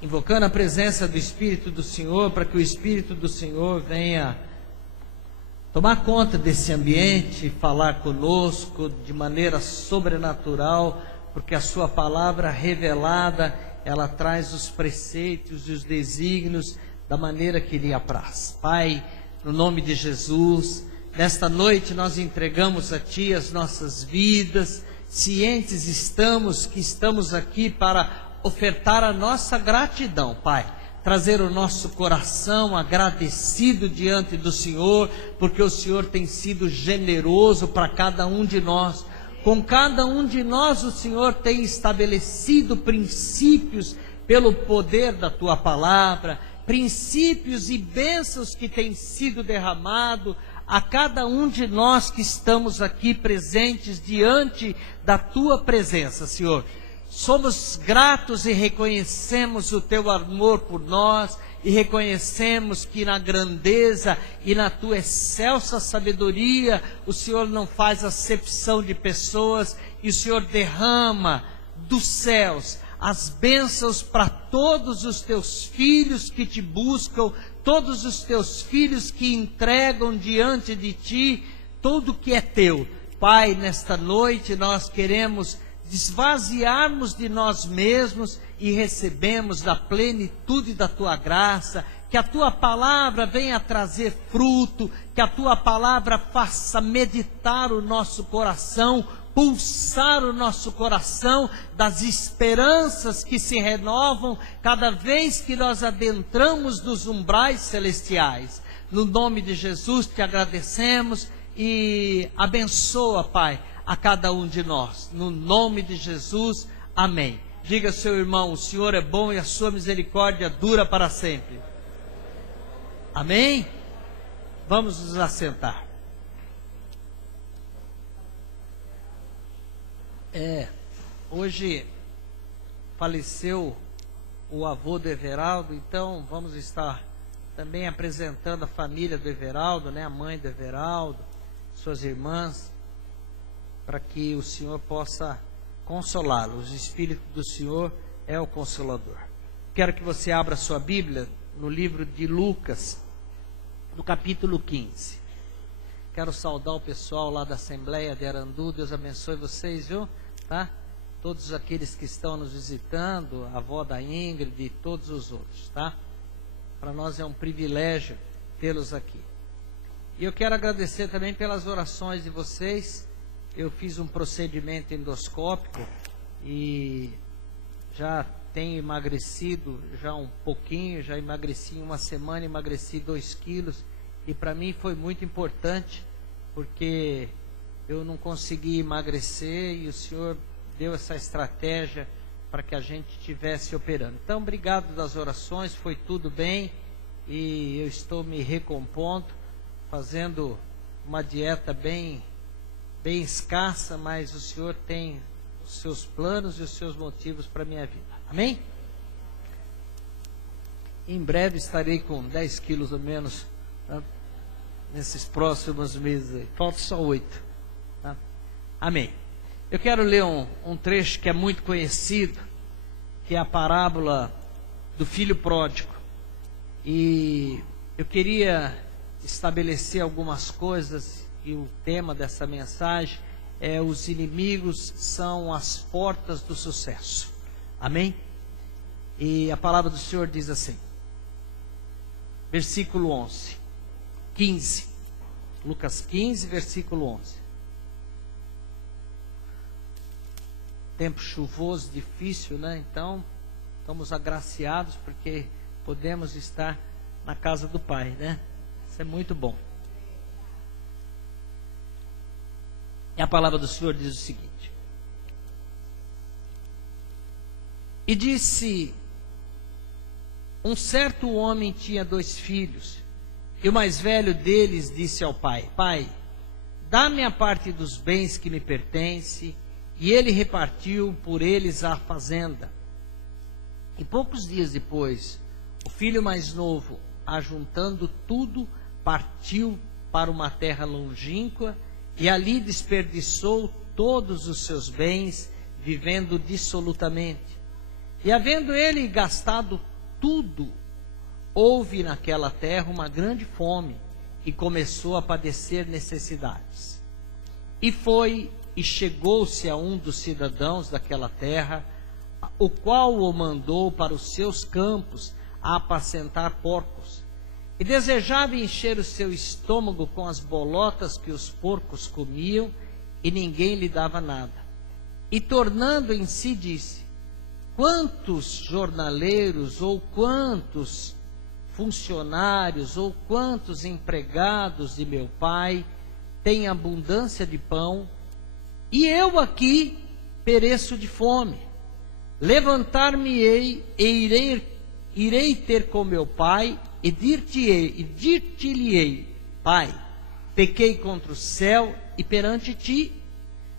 invocando a presença do Espírito do Senhor, para que o Espírito do Senhor venha tomar conta desse ambiente, falar conosco de maneira sobrenatural, porque a sua palavra revelada, ela traz os preceitos e os desígnios da maneira que lhe apraz. Pai, no nome de Jesus, nesta noite nós entregamos a Ti as nossas vidas, cientes estamos que estamos aqui para ofertar a nossa gratidão, Pai, trazer o nosso coração agradecido diante do Senhor, porque o Senhor tem sido generoso para cada um de nós. Com cada um de nós o Senhor tem estabelecido princípios pelo poder da Tua palavra, princípios e bênçãos que têm sido derramados a cada um de nós que estamos aqui presentes diante da Tua presença, Senhor. Somos gratos e reconhecemos o Teu amor por nós, e reconhecemos que na grandeza e na Tua excelsa sabedoria, o Senhor não faz acepção de pessoas, e o Senhor derrama dos céus as bênçãos para todos os Teus filhos que Te buscam, todos os Teus filhos que entregam diante de Ti tudo que é Teu. Pai, nesta noite nós queremos esvaziarmos de nós mesmos e recebemos da plenitude da Tua graça, que a Tua palavra venha trazer fruto, que a Tua palavra faça meditar o nosso coração, pulsar o nosso coração das esperanças que se renovam cada vez que nós adentramos nos umbrais celestiais. No nome de Jesus te agradecemos e abençoa, Pai, a cada um de nós. No nome de Jesus, amém. Diga ao seu irmão: o Senhor é bom e a sua misericórdia dura para sempre. Amém? Vamos nos assentar. Hoje faleceu o avô do Everaldo, então vamos estar também apresentando a família do Everaldo, né? A mãe do Everaldo, suas irmãs, para que o Senhor possa consolá-los. O Espírito do Senhor é o Consolador. Quero que você abra sua Bíblia no livro de Lucas, no capítulo 15. Quero saudar o pessoal lá da Assembleia de Arandu. Deus abençoe vocês, viu? Tá? Todos aqueles que estão nos visitando, a avó da Ingrid e todos os outros, tá? Para nós é um privilégio tê-los aqui. E eu quero agradecer também pelas orações de vocês. Eu fiz um procedimento endoscópico e já tenho emagrecido já um pouquinho, já emagreci em uma semana, emagreci 2 quilos, e para mim foi muito importante, porque eu não consegui emagrecer e o Senhor deu essa estratégia para que a gente estivesse operando. Então, obrigado das orações, foi tudo bem, e eu estou me recompondo, fazendo uma dieta bem escassa, mas o Senhor tem os seus planos e os seus motivos para a minha vida. Amém? Em breve estarei com 10 quilos ou menos, tá? Nesses próximos meses aí. Falta só 8. Tá? Amém. Eu quero ler um trecho que é muito conhecido, que é a parábola do filho pródigo. E eu queria estabelecer algumas coisas. E o tema dessa mensagem é: os inimigos são as portas do sucesso. Amém? E a palavra do Senhor diz assim, versículo 15, Lucas 15, versículo 11. Tempo chuvoso, difícil, né? Então, estamos agraciados porque podemos estar na casa do Pai, né? Isso é muito bom. E a palavra do Senhor diz o seguinte: e disse: um certo homem tinha 2 filhos, e o mais velho deles disse ao pai: Pai, dá-me a parte dos bens que me pertence. E ele repartiu por eles a fazenda. E poucos dias depois, o filho mais novo, ajuntando tudo, partiu para uma terra longínqua, e ali desperdiçou todos os seus bens, vivendo dissolutamente. E havendo ele gastado tudo, houve naquela terra uma grande fome, e começou a padecer necessidades. E foi e chegou-se a um dos cidadãos daquela terra, o qual o mandou para os seus campos a apacentar porcos. E desejava encher o seu estômago com as bolotas que os porcos comiam, e ninguém lhe dava nada. E tornando em si, disse: quantos jornaleiros, ou quantos funcionários, ou quantos empregados de meu pai têm abundância de pão, e eu aqui pereço de fome. Levantar-me-ei e irei ter com meu pai, e dir-te-lhe-ei: Pai, pequei contra o céu e perante ti,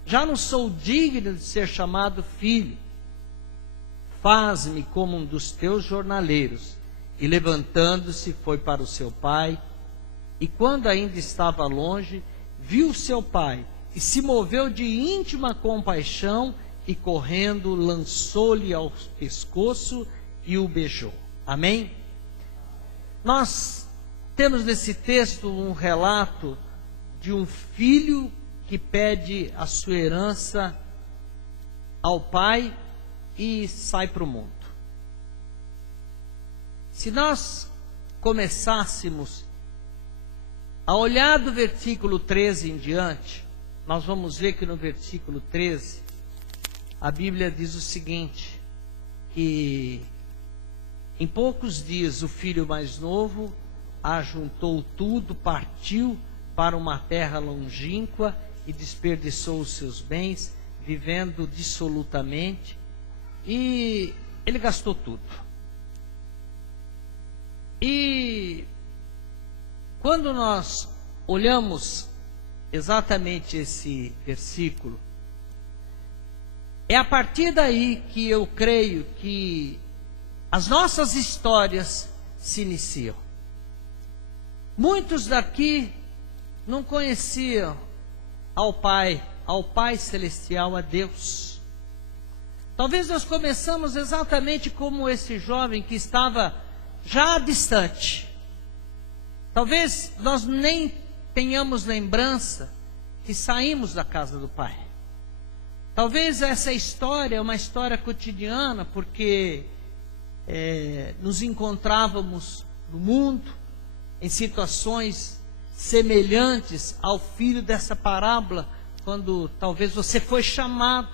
já não sou digno de ser chamado filho. Faz-me como um dos teus jornaleiros. E levantando-se, foi para o seu pai, e quando ainda estava longe, viu seu pai, e se moveu de íntima compaixão, e correndo, lançou-lhe ao pescoço e o beijou. Amém? Nós temos nesse texto um relato de um filho que pede a sua herança ao pai e sai para o mundo. Se nós começássemos a olhar do versículo 13 em diante, nós vamos ver que no versículo 13, a Bíblia diz o seguinte, que em poucos dias o filho mais novo ajuntou tudo, partiu para uma terra longínqua e desperdiçou os seus bens, vivendo dissolutamente, e ele gastou tudo. E quando nós olhamos exatamente esse versículo, é a partir daí que eu creio que as nossas histórias se iniciam. Muitos daqui não conheciam ao Pai Celestial, a Deus. Talvez nós começamos exatamente como esse jovem que estava já distante. Talvez nós nem tenhamos lembrança que saímos da casa do Pai. Talvez essa história é uma história cotidiana, porque nos encontrávamos no mundo, em situações semelhantes ao filho dessa parábola, quando talvez você foi chamado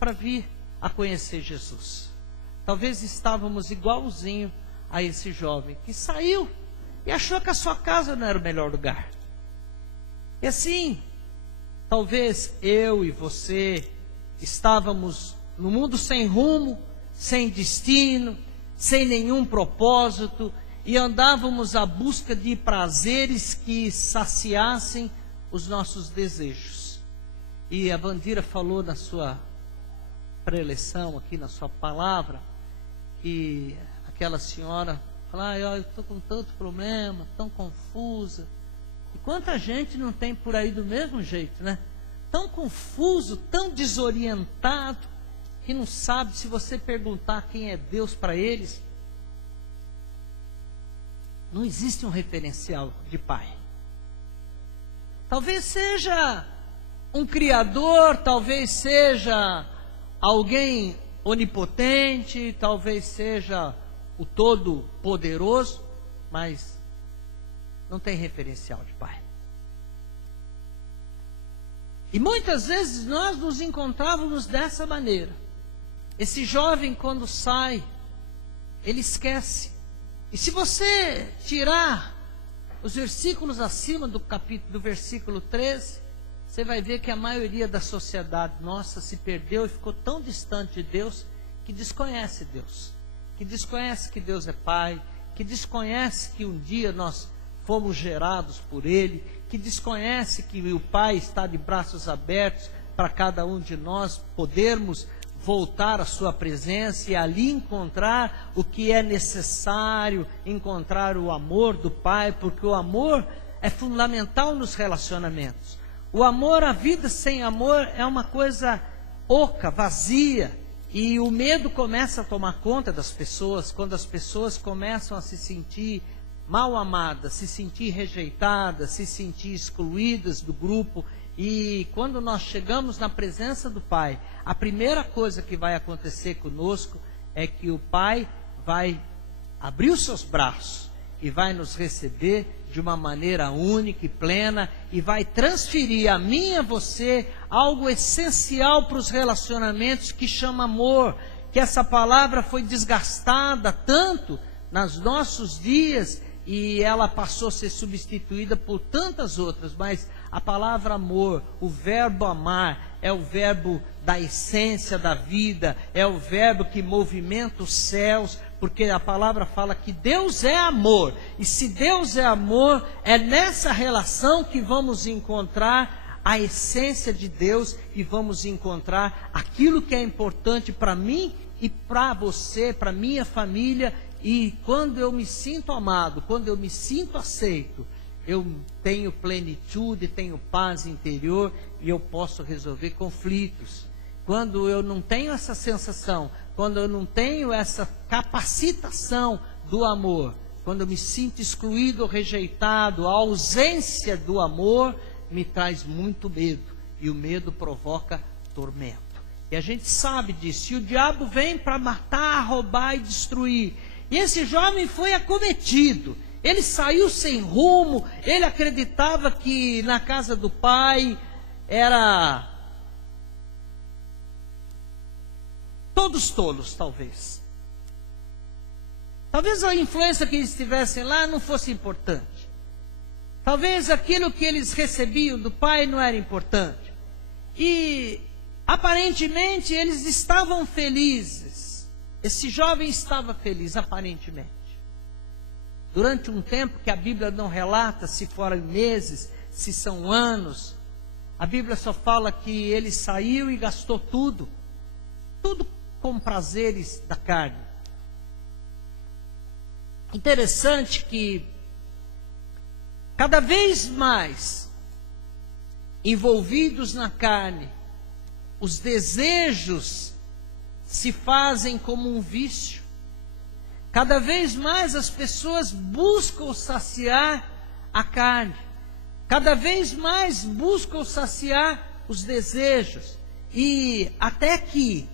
para vir a conhecer Jesus. Talvez estávamos igualzinho a esse jovem que saiu e achou que a sua casa não era o melhor lugar. E assim, talvez eu e você estávamos no mundo sem rumo, sem destino, sem nenhum propósito, e andávamos à busca de prazeres que saciassem os nossos desejos. E a Vandira falou na sua preleção aqui, na sua palavra, que aquela senhora fala: eu estou com tanto problema, tão confusa. E quanta gente não tem por aí do mesmo jeito, né? Tão confuso, tão desorientado, que não sabe, se você perguntar quem é Deus para eles, não existe um referencial de pai. Talvez seja um criador, talvez seja alguém onipotente, talvez seja o Todo-Poderoso, mas não tem referencial de pai. E muitas vezes nós nos encontrávamos dessa maneira. Esse jovem, quando sai, ele esquece. E se você tirar os versículos acima do versículo 13, você vai ver que a maioria da sociedade nossa se perdeu e ficou tão distante de Deus, que desconhece Deus, que desconhece que Deus é Pai, que desconhece que um dia nós fomos gerados por Ele, que desconhece que o Pai está de braços abertos para cada um de nós podermos voltar à sua presença e ali encontrar o que é necessário, encontrar o amor do Pai, porque o amor é fundamental nos relacionamentos. O amor, a vida sem amor é uma coisa oca, vazia, E o medo começa a tomar conta das pessoas, quando as pessoas começam a se sentir mal amadas, se sentir rejeitadas, se sentir excluídas do grupo. E quando nós chegamos na presença do Pai, a primeira coisa que vai acontecer conosco é que o Pai vai abrir os seus braços e vai nos receber de uma maneira única e plena, e vai transferir a mim e a você algo essencial para os relacionamentos, que chama amor. Que essa palavra foi desgastada tanto nos nossos dias, e ela passou a ser substituída por tantas outras, mas a palavra amor, o verbo amar, é o verbo da essência da vida, é o verbo que movimenta os céus, porque a palavra fala que Deus é amor, e se Deus é amor, é nessa relação que vamos encontrar a essência de Deus, e vamos encontrar aquilo que é importante para mim e para você, para minha família. E quando eu me sinto amado, quando eu me sinto aceito, eu tenho plenitude, tenho paz interior, e eu posso resolver conflitos. Quando eu não tenho essa sensação, quando eu não tenho essa capacitação do amor, quando eu me sinto excluído ou rejeitado, a ausência do amor me traz muito medo, e o medo provoca tormento. E a gente sabe disso, e o diabo vem para matar, roubar e destruir. E esse jovem foi acometido, ele saiu sem rumo, ele acreditava que na casa do pai era todos tolos, talvez. Talvez a influência que eles tivessem lá não fosse importante. Talvez aquilo que eles recebiam do pai não era importante. E aparentemente eles estavam felizes. Esse jovem estava feliz, aparentemente. Durante um tempo que a Bíblia não relata se foram meses, se são anos, a Bíblia só fala que ele saiu e gastou tudo com prazeres da carne. Interessante que cada vez mais envolvidos na carne, os desejos se fazem como um vício. Cada vez mais as pessoas buscam saciar a carne. Cada vez mais buscam saciar os desejos. E até que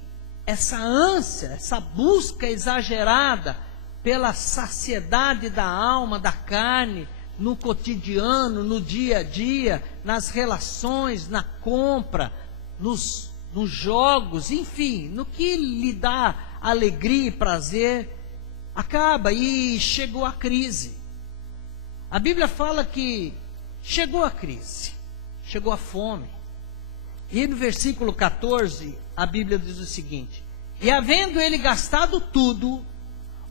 essa ânsia, essa busca exagerada pela saciedade da alma, da carne, no cotidiano, no dia a dia, nas relações, na compra, nos jogos, enfim, no que lhe dá alegria e prazer, acaba, e chegou a crise. A Bíblia fala que chegou a crise, chegou a fome. E no versículo 14, a Bíblia diz o seguinte: e havendo ele gastado tudo,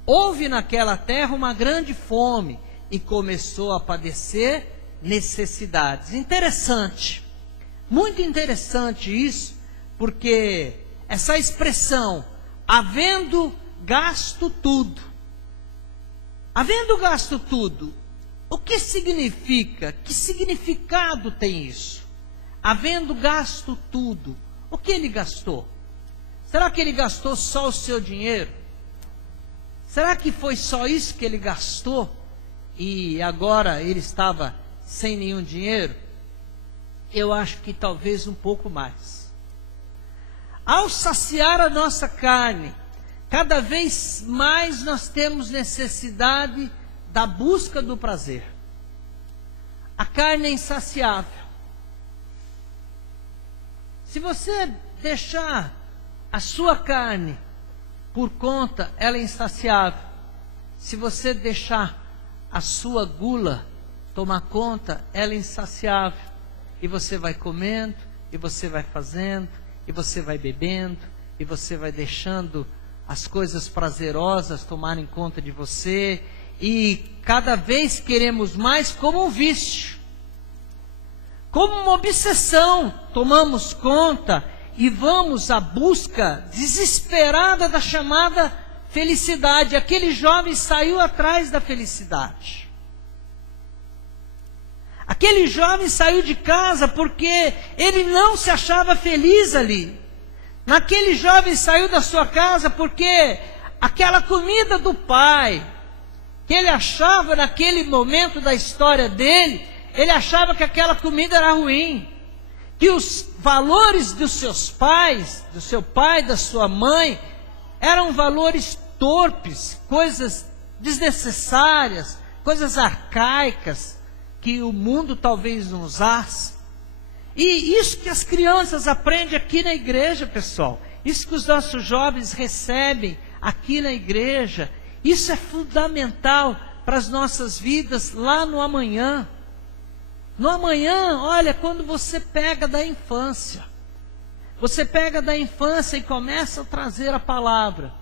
houve naquela terra uma grande fome, e começou a padecer necessidades. Interessante, muito interessante isso, porque essa expressão, havendo gasto tudo, o que significa? Que significado tem isso? Havendo gasto tudo, o que ele gastou? Será que ele gastou só o seu dinheiro? Será que foi só isso que ele gastou? E agora ele estava sem nenhum dinheiro? Eu acho que talvez um pouco mais. Ao saciar a nossa carne, cada vez mais nós temos necessidade da busca do prazer. A carne é insaciável. Se você deixar a sua carne por conta, ela é insaciável. Se você deixar a sua gula tomar conta, ela é insaciável. E você vai comendo, e você vai fazendo, e você vai bebendo, e você vai deixando as coisas prazerosas tomarem conta de você, e cada vez queremos mais, como um vício, como uma obsessão, tomamos conta e vamos à busca desesperada da chamada felicidade. Aquele jovem saiu atrás da felicidade. Aquele jovem saiu de casa porque ele não se achava feliz ali. Naquele jovem saiu da sua casa porque aquela comida do pai, que ele achava naquele momento da história dele, ele achava que aquela comida era ruim, que os valores dos seus pais, do seu pai, da sua mãe, eram valores torpes, coisas desnecessárias, coisas arcaicas, que o mundo talvez não usasse. E isso que as crianças aprendem aqui na igreja, pessoal, isso que os nossos jovens recebem aqui na igreja, isso é fundamental para as nossas vidas lá no amanhã. No amanhã, olha, quando você pega da infância, e começa a trazer a palavra.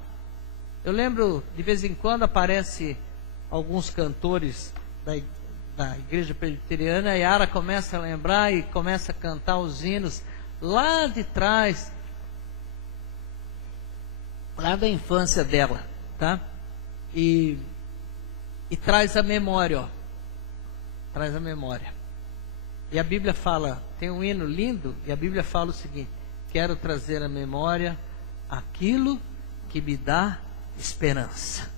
Eu lembro, de vez em quando aparece alguns cantores da igreja presbiteriana, e a Yara começa a lembrar e começa a cantar os hinos lá de trás, lá da infância dela, tá? E traz a memória, ó. Traz a memória. E a Bíblia fala, tem um hino lindo, e a Bíblia fala o seguinte: quero trazer à memória aquilo que me dá esperança.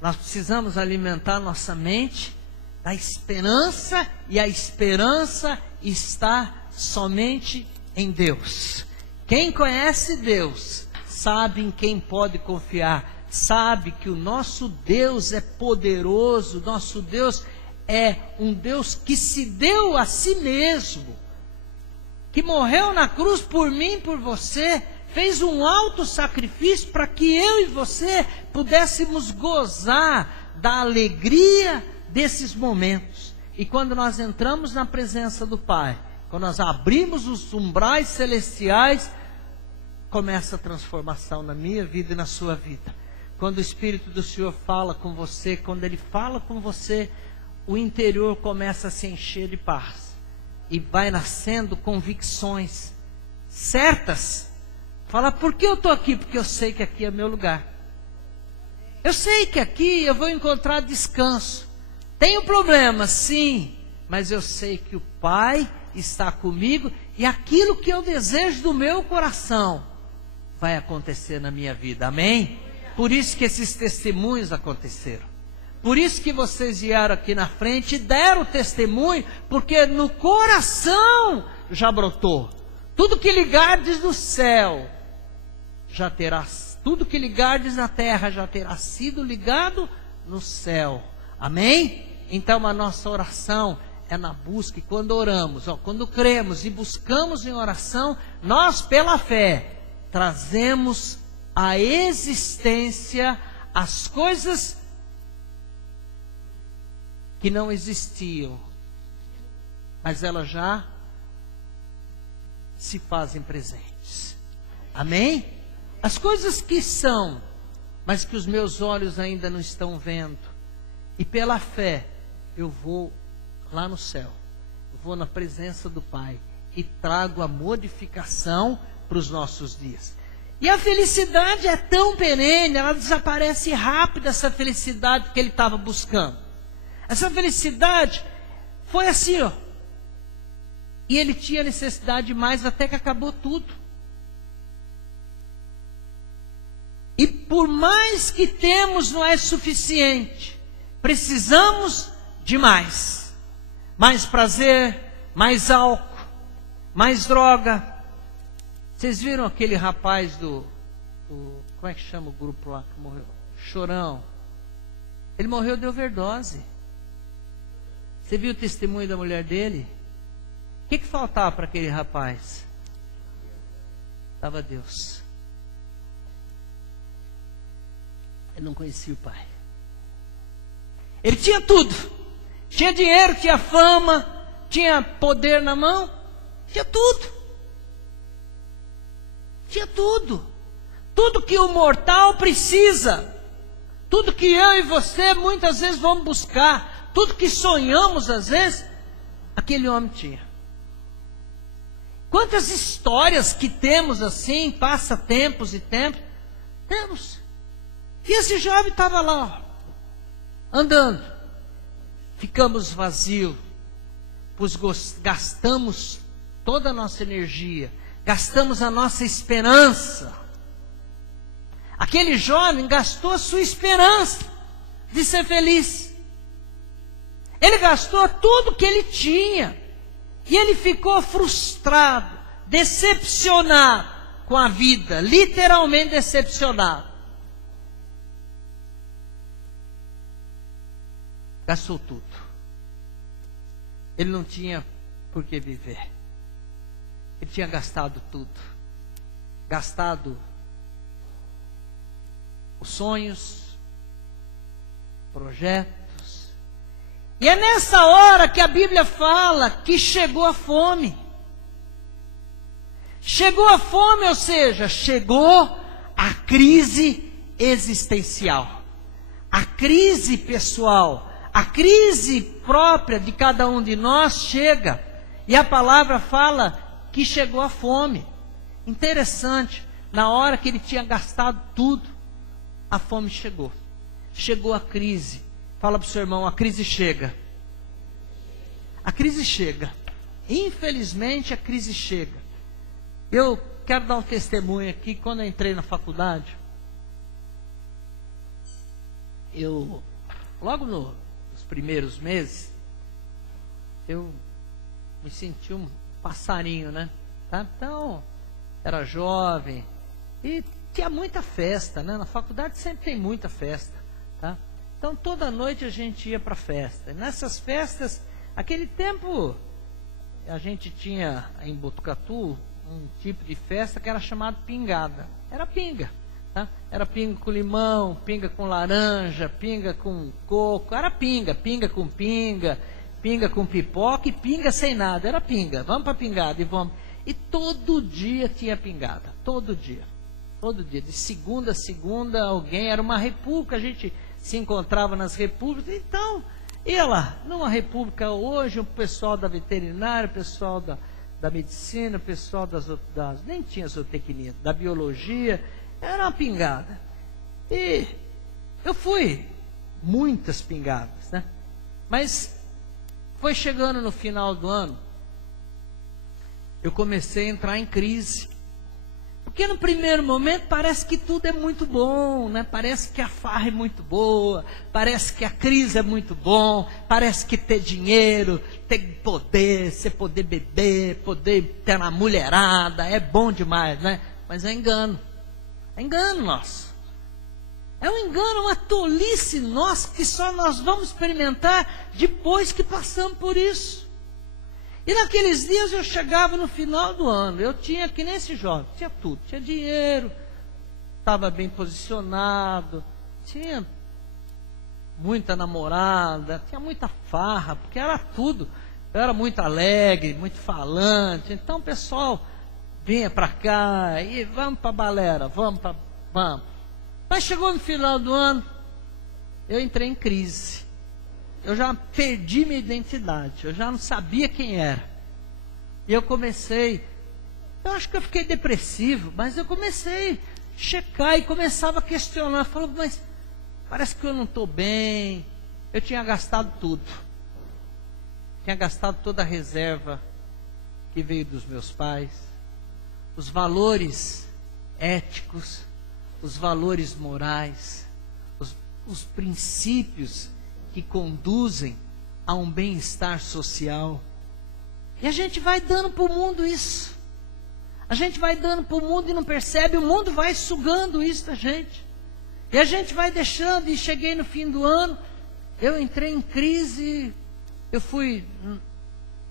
Nós precisamos alimentar nossa mente da esperança, e a esperança está somente em Deus. Quem conhece Deus sabe em quem pode confiar, sabe que o nosso Deus é poderoso, nosso Deus é um Deus que se deu a si mesmo, que morreu na cruz por mim e por você, fez um alto sacrifício para que eu e você pudéssemos gozar da alegria desses momentos. E quando nós entramos na presença do Pai, quando nós abrimos os umbrais celestiais, começa a transformação na minha vida e na sua vida. Quando o Espírito do Senhor fala com você, quando Ele fala com você, o interior começa a se encher de paz, e vai nascendo convicções certas. Fala, por que eu estou aqui? Porque eu sei que aqui é meu lugar. Eu sei que aqui eu vou encontrar descanso. Tenho problemas, sim, mas eu sei que o Pai está comigo, e aquilo que eu desejo do meu coração vai acontecer na minha vida, amém? Por isso que esses testemunhos aconteceram. Por isso que vocês vieram aqui na frente e deram testemunho, porque no coração já brotou. Tudo que ligardes no céu, já terá, tudo que ligardes na terra já terá sido ligado no céu. Amém? Então a nossa oração é na busca, e quando oramos, quando cremos e buscamos em oração, nós pela fé trazemos à existência as coisas que não existiam, mas elas já se fazem presentes. Amém? As coisas que são, mas que os meus olhos ainda não estão vendo, e pela fé eu vou lá no céu, eu vou na presença do Pai e trago a modificação para os nossos dias. E a felicidade é tão perene, ela desaparece rápido, essa felicidade que ele estava buscando. Essa felicidade foi assim, ó. E ele tinha necessidade de mais, até que acabou tudo. E por mais que temos, não é suficiente. Precisamos de mais. Mais prazer, mais álcool, mais droga. Vocês viram aquele rapaz como é que chama o grupo lá que morreu? Chorão. Ele morreu de overdose. Você viu o testemunho da mulher dele? O que faltava para aquele rapaz? Estava Deus. Ele não conhecia o Pai. Ele tinha tudo. Tinha dinheiro, tinha fama, tinha poder na mão. Tinha tudo. Tinha tudo. Tudo que o mortal precisa. Tudo que eu e você muitas vezes vamos buscar. Tudo que sonhamos às vezes, aquele homem tinha. Quantas histórias que temos assim, passatempos e tempos, temos. E esse jovem estava lá, andando. Ficamos vazios, pois gastamos toda a nossa energia, gastamos a nossa esperança. Aquele jovem gastou a sua esperança de ser feliz. Ele gastou tudo que ele tinha. E ele ficou frustrado, decepcionado com a vida, literalmente decepcionado. Gastou tudo. Ele não tinha por que viver. Ele tinha gastado tudo. Gastado os sonhos, projetos. E é nessa hora que a Bíblia fala que chegou a fome. Chegou a fome, ou seja, chegou a crise existencial, a crise pessoal, a crise própria de cada um de nós chega. E a palavra fala que chegou a fome. Interessante, na hora que ele tinha gastado tudo, a fome chegou. Chegou a crise. Fala para o seu irmão, a crise chega. A crise chega. Infelizmente a crise chega. Eu quero dar um testemunho aqui. Quando eu entrei na faculdade, logo nos primeiros meses, eu me senti um passarinho, né? Tá? Então, era jovem e tinha muita festa, né? Na faculdade sempre tem muita festa, tá? Então toda noite a gente ia para festa. E nessas festas, aquele tempo, a gente tinha em Botucatu um tipo de festa que era chamado pingada. Era pinga, tá? Era pinga com limão, pinga com laranja, pinga com coco. Era pinga, pinga com pinga, pinga com pipoca e pinga sem nada. Era pinga. Vamos para pingada e vamos. E todo dia tinha pingada, todo dia. Todo dia, de segunda a segunda, alguém, era uma república, a gente se encontrava nas repúblicas. Então, ia lá, numa república hoje, o pessoal da veterinária, o pessoal da medicina, o pessoal das nem tinha zootecnia, da biologia, era uma pingada. E eu fui muitas pingadas, né? Mas foi chegando no final do ano, eu comecei a entrar em crise. Porque no primeiro momento parece que tudo é muito bom, né? Parece que a farra é muito boa, parece que a crise é muito bom, parece que ter dinheiro, ter poder, você poder beber, poder ter uma mulherada, é bom demais, né? Mas é engano nosso. É um engano, uma tolice nossa que só nós vamos experimentar depois que passamos por isso. E naqueles dias eu chegava no final do ano, eu tinha, que nem esse jovem, tinha tudo, tinha dinheiro, estava bem posicionado, tinha muita namorada, tinha muita farra, porque era tudo, eu era muito alegre, muito falante, então o pessoal vinha para cá, e vamos para a balera, vamos. Mas chegou no final do ano, eu entrei em crise. Eu já perdi minha identidade, eu já não sabia quem era. E eu acho que eu fiquei depressivo, mas eu comecei a checar e começava a questionar. Falava, mas parece que eu não estou bem. Eu tinha gastado tudo. Tinha gastado toda a reserva que veio dos meus pais. Os valores éticos, os valores morais, os princípios que conduzem a um bem-estar social. E a gente vai dando para o mundo isso. A gente vai dando para o mundo e não percebe. O mundo vai sugando isso da gente. E a gente vai deixando. E cheguei no fim do ano, eu entrei em crise. Eu fui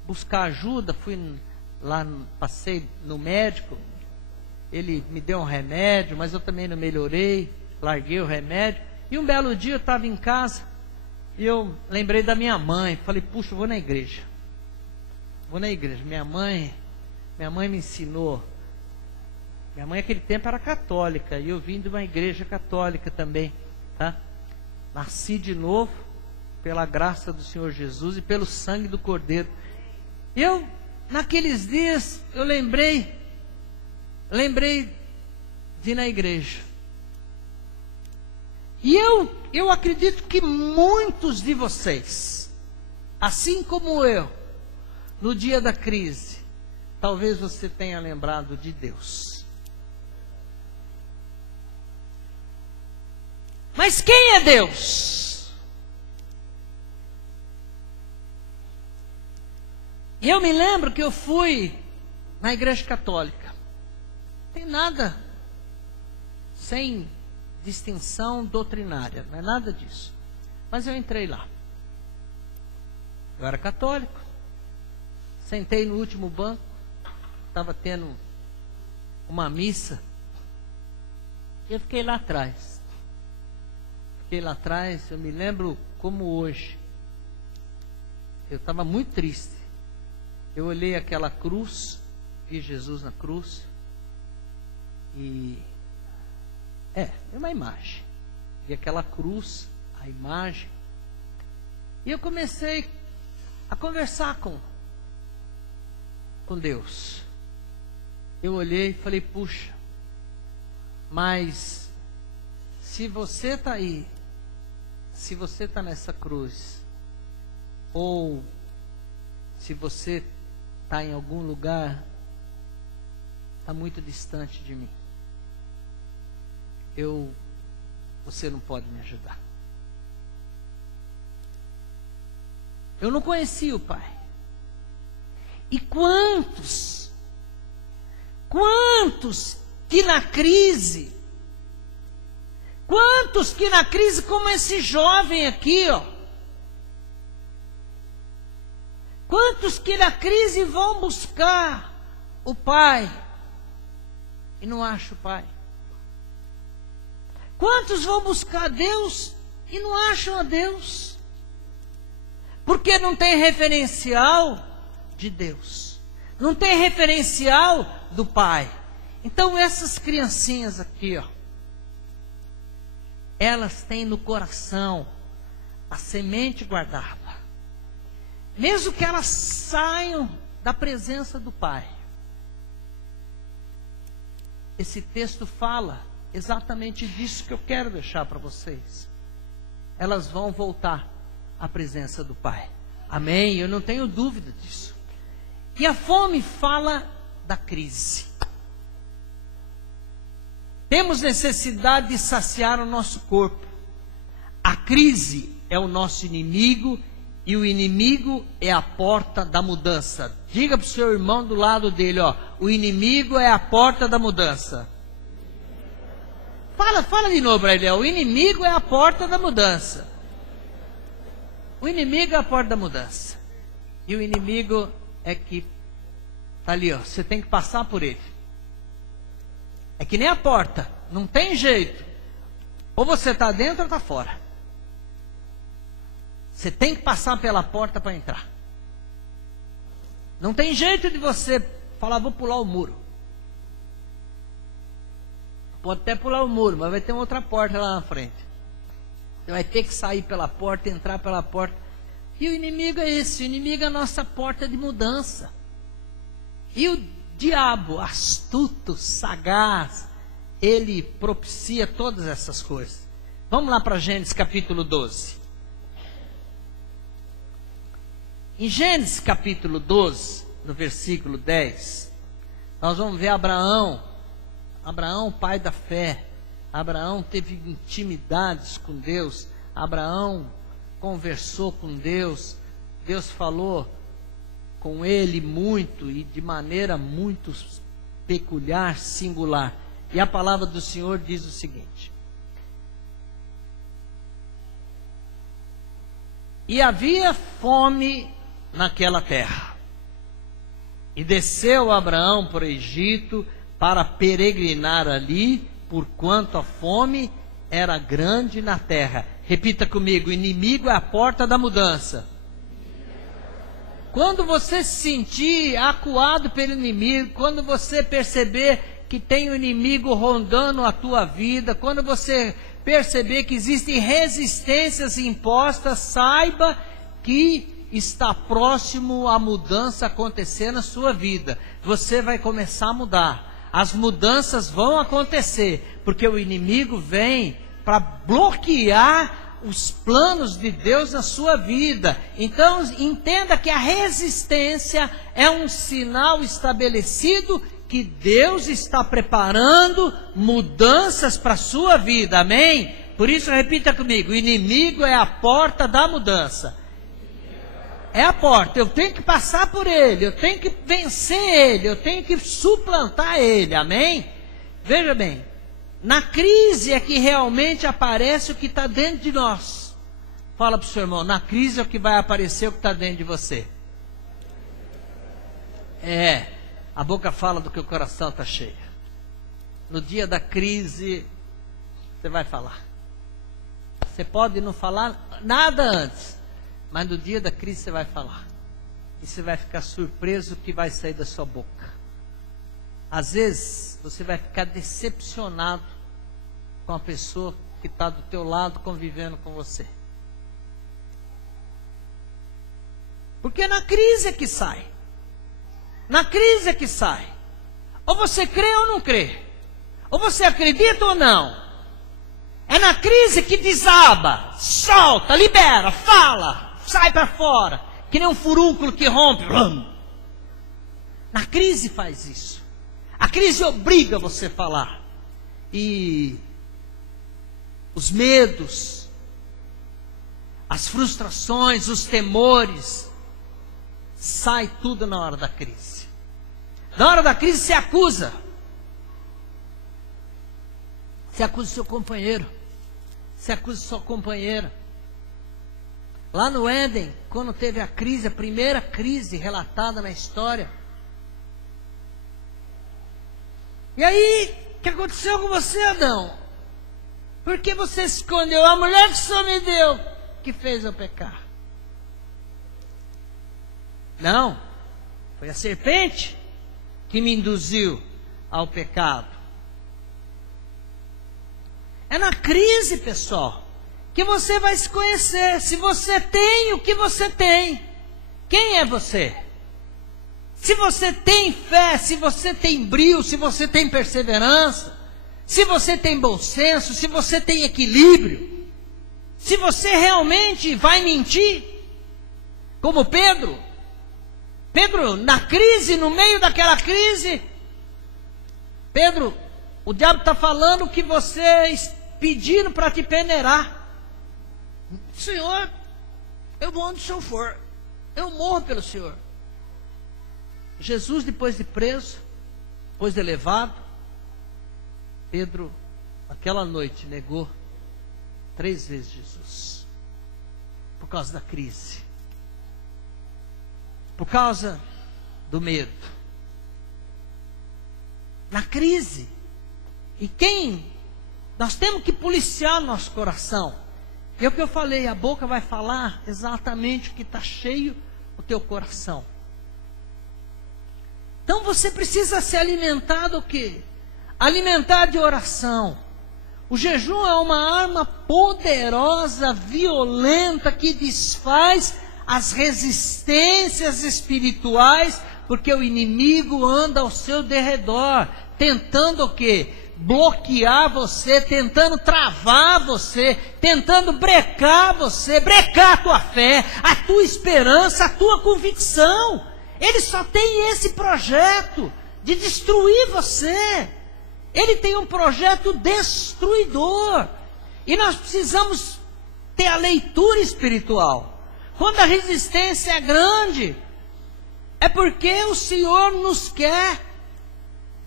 buscar ajuda. Fui lá, passei no médico. Ele me deu um remédio, mas eu também não melhorei. Larguei o remédio. E um belo dia eu estava em casa. E eu lembrei da minha mãe. Falei, puxa, eu vou na igreja. Vou na igreja. Minha mãe me ensinou. Minha mãe naquele tempo era católica. E eu vim de uma igreja católica também, tá? Nasci de novo pela graça do Senhor Jesus e pelo sangue do Cordeiro. Eu, naqueles dias, eu lembrei de ir na igreja. E eu acredito que muitos de vocês, assim como eu, no dia da crise, talvez você tenha lembrado de Deus. Mas quem é Deus? E eu me lembro que eu fui na igreja católica. Não tem nada sem distinção doutrinária, não é nada disso. Mas eu entrei lá. Eu era católico. Sentei no último banco. Estava tendo uma missa. E eu fiquei lá atrás. Fiquei lá atrás, eu me lembro como hoje. Eu estava muito triste. Eu olhei aquela cruz, vi Jesus na cruz. E é uma imagem. Vi aquela cruz, a imagem. E eu comecei a conversar com Deus. Eu olhei e falei, puxa, mas se você está aí, se você está nessa cruz, ou se você está em algum lugar, está muito distante de mim, você não pode me ajudar. Eu não conhecia o Pai. E quantos que na crise, como esse jovem aqui, ó, quantos que na crise vão buscar o Pai e não acham o Pai? Quantos vão buscar Deus e não acham a Deus? Porque não tem referencial de Deus, não tem referencial do Pai. Então essas criancinhas aqui, ó, elas têm no coração a semente guardada, mesmo que elas saiam da presença do Pai. Esse texto fala exatamente disso que eu quero deixar para vocês. Elas vão voltar à presença do Pai. Amém? Eu não tenho dúvida disso. E a fome fala da crise. Temos necessidade de saciar o nosso corpo. A crise é o nosso inimigo e o inimigo é a porta da mudança. Diga para o seu irmão do lado dele, ó, o inimigo é a porta da mudança. Fala de novo para ele, ó, o inimigo é a porta da mudança. O inimigo é a porta da mudança. E o inimigo é que está ali, ó, você tem que passar por ele. É que nem a porta, não tem jeito. Ou você está dentro ou está fora. Você tem que passar pela porta para entrar. Não tem jeito de você falar, vou pular o muro. Pode até pular o muro, mas vai ter uma outra porta lá na frente. Você vai ter que sair pela porta, entrar pela porta. E o inimigo é esse, o inimigo é a nossa porta de mudança. E o diabo, astuto, sagaz, ele propicia todas essas coisas. Vamos lá para Gênesis capítulo 12. Em Gênesis capítulo 12, no versículo 10, nós vamos ver Abraão, pai da fé. Abraão teve intimidades com Deus. Abraão conversou com Deus. Deus falou com ele muito e de maneira muito peculiar, singular. E a palavra do Senhor diz o seguinte: e havia fome naquela terra, e desceu Abraão para o Egito para peregrinar ali, porquanto a fome era grande na terra. Repita comigo: o inimigo é a porta da mudança. Quando você se sentir acuado pelo inimigo, quando você perceber que tem um inimigo rondando a tua vida, quando você perceber que existem resistências impostas, saiba que está próximo a mudança acontecer na sua vida. Você vai começar a mudar. As mudanças vão acontecer, porque o inimigo vem para bloquear os planos de Deus na sua vida. Então, entenda que a resistência é um sinal estabelecido que Deus está preparando mudanças para a sua vida, amém? Por isso, repita comigo: o inimigo é a porta da mudança. É a porta, eu tenho que passar por ele, eu tenho que vencer ele, eu tenho que suplantar ele, amém? Veja bem, na crise é que realmente aparece o que está dentro de nós. Fala para o seu irmão: na crise é o que vai aparecer o que está dentro de você. A boca fala do que o coração está cheio. No dia da crise, você vai falar. Você pode não falar nada antes, mas no dia da crise você vai falar. E você vai ficar surpreso o que vai sair da sua boca. Às vezes, você vai ficar decepcionado com a pessoa que está do teu lado convivendo com você. Porque na crise é que sai. Na crise é que sai. Ou você crê ou não crê. Ou você acredita ou não. É na crise que desaba, solta, libera, fala, sai para fora. Que nem um furúnculo que rompe. Na crise faz isso. A crise obriga você a falar. E os medos, as frustrações, os temores, sai tudo na hora da crise. Na hora da crise você acusa. Você acusa seu companheiro. Você acusa sua companheira. Lá no Éden, quando teve a crise, a primeira crise relatada na história. E aí, o que aconteceu com você, Adão? Por que você se escondeu? A mulher que o Senhor me deu, que fez eu pecar. Não, foi a serpente que me induziu ao pecado. É na crise, pessoal, que você vai se conhecer. Se você tem o que você tem, quem é você? Se você tem fé, se você tem brio, se você tem perseverança, se você tem bom senso, se você tem equilíbrio, se você realmente vai mentir, como Pedro, na crise, no meio daquela crise, Pedro, o diabo está falando que vocês pediram para te peneirar. Senhor, eu vou onde o Senhor for, eu morro pelo Senhor. Jesus, depois de preso, depois de levado, Pedro, aquela noite, negou 3 vezes Jesus, por causa da crise, por causa do medo. Na crise. E nós temos que policiar nosso coração. É o que eu falei, a boca vai falar exatamente o que está cheio o teu coração. Então você precisa se alimentar do quê? Alimentar de oração. O jejum é uma arma poderosa, violenta, que desfaz as resistências espirituais, porque o inimigo anda ao seu derredor, tentando o quê? Bloquear você, tentando travar você, tentando brecar você, brecar a tua fé, a tua esperança, a tua convicção. Ele só tem esse projeto de destruir você. Ele tem um projeto destruidor. E nós precisamos ter a leitura espiritual. Quando a resistência é grande, é porque o Senhor nos quer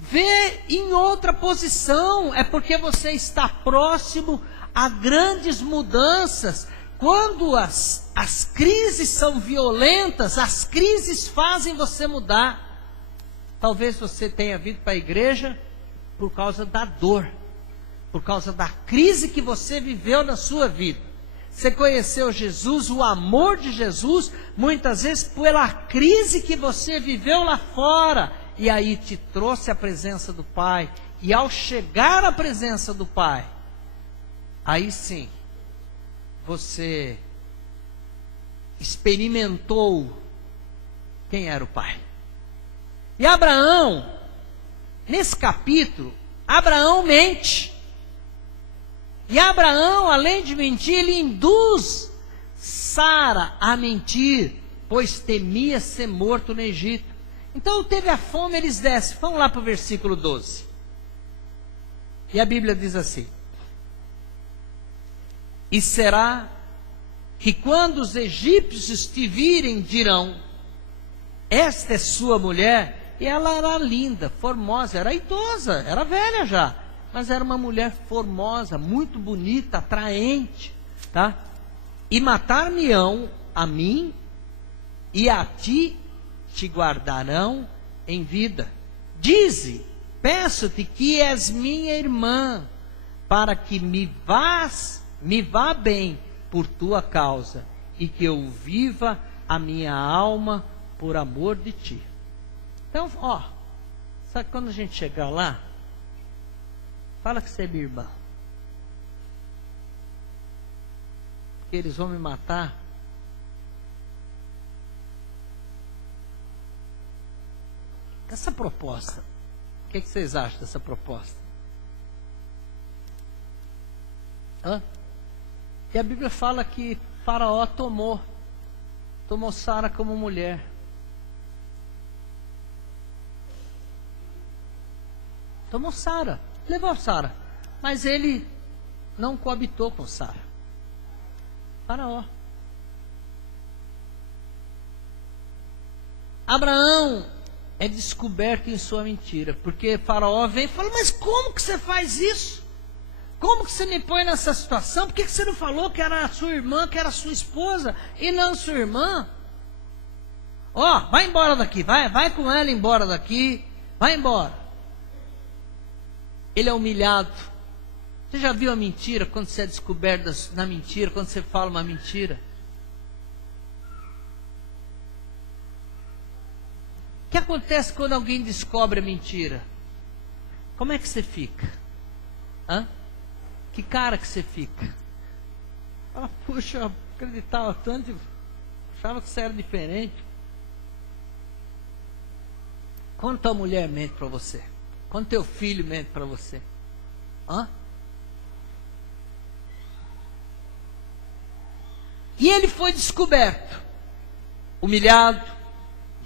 ver em outra posição. É porque você está próximo a grandes mudanças. Quando as crises são violentas, as crises fazem você mudar. Talvez você tenha vindo para a igreja por causa da dor, por causa da crise que você viveu na sua vida. Você conheceu Jesus, o amor de Jesus, muitas vezes pela crise que você viveu lá fora. E aí te trouxe a presença do Pai. E ao chegar à presença do Pai, aí sim, você experimentou quem era o Pai. E Abraão, nesse capítulo, Abraão mente. E Abraão, além de mentir, ele induz Sara a mentir, pois temia ser morto no Egito. Então teve a fome, eles descem. Vamos lá para o versículo 12. E a Bíblia diz assim: e será que quando os egípcios te virem, dirão, esta é sua mulher. E ela era linda, formosa, era idosa, era velha já, mas era uma mulher formosa, muito bonita, atraente, tá? E matar-me-ão a mim, e a ti te guardarão em vida. Dize, peço-te que és minha irmã, para que me vá bem por tua causa, e que eu viva a minha alma por amor de ti. Então, ó, sabe quando a gente chegar lá, fala que você é minha irmã, porque eles vão me matar. Essa proposta, o que vocês acham dessa proposta? E a Bíblia fala que Faraó tomou Sara como mulher. Tomou Sara, levou Sara, mas ele não coabitou com Sara. Faraó. Abraão é descoberto em sua mentira, porque Faraó vem e fala, mas como que você faz isso? Como que você me põe nessa situação? Por que você não falou que era a sua irmã, que era a sua esposa, e não sua irmã? Ó, vai embora daqui, vai com ela embora daqui, vai embora. Ele é humilhado. Você já viu a mentira, quando você é descoberto na mentira, quando você fala uma mentira? O que acontece quando alguém descobre a mentira? Como é que você fica? Que cara que você fica? Puxa, eu acreditava tanto, achava que você era diferente. Quando tua mulher mente para você? Quando teu filho mente para você? E ele foi descoberto, humilhado,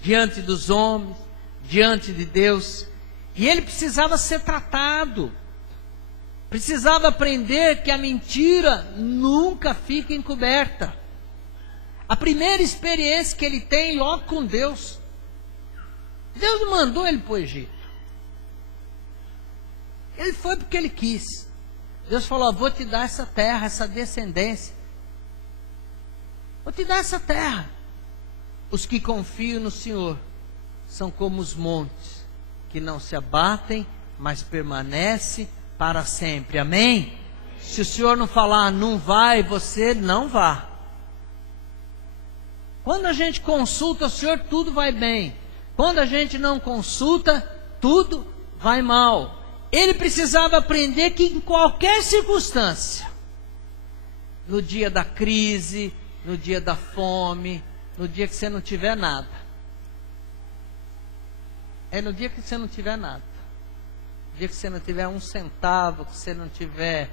diante dos homens, diante de Deus, e ele precisava ser tratado, precisava aprender que a mentira nunca fica encoberta. A primeira experiência que ele tem logo com Deus, Deus não mandou ele para o Egito, ele foi porque ele quis. Deus falou, vou te dar essa terra, essa descendência, vou te dar essa terra. Os que confiam no Senhor são como os montes, que não se abatem, mas permanecem para sempre. Amém? Se o Senhor não falar não vai, você não vá. Quando a gente consulta o Senhor, tudo vai bem. Quando a gente não consulta, tudo vai mal. Ele precisava aprender que em qualquer circunstância, no dia da crise, no dia da fome, no dia que você não tiver nada, no dia que você não tiver nada, no dia que você não tiver um centavo, que você não tiver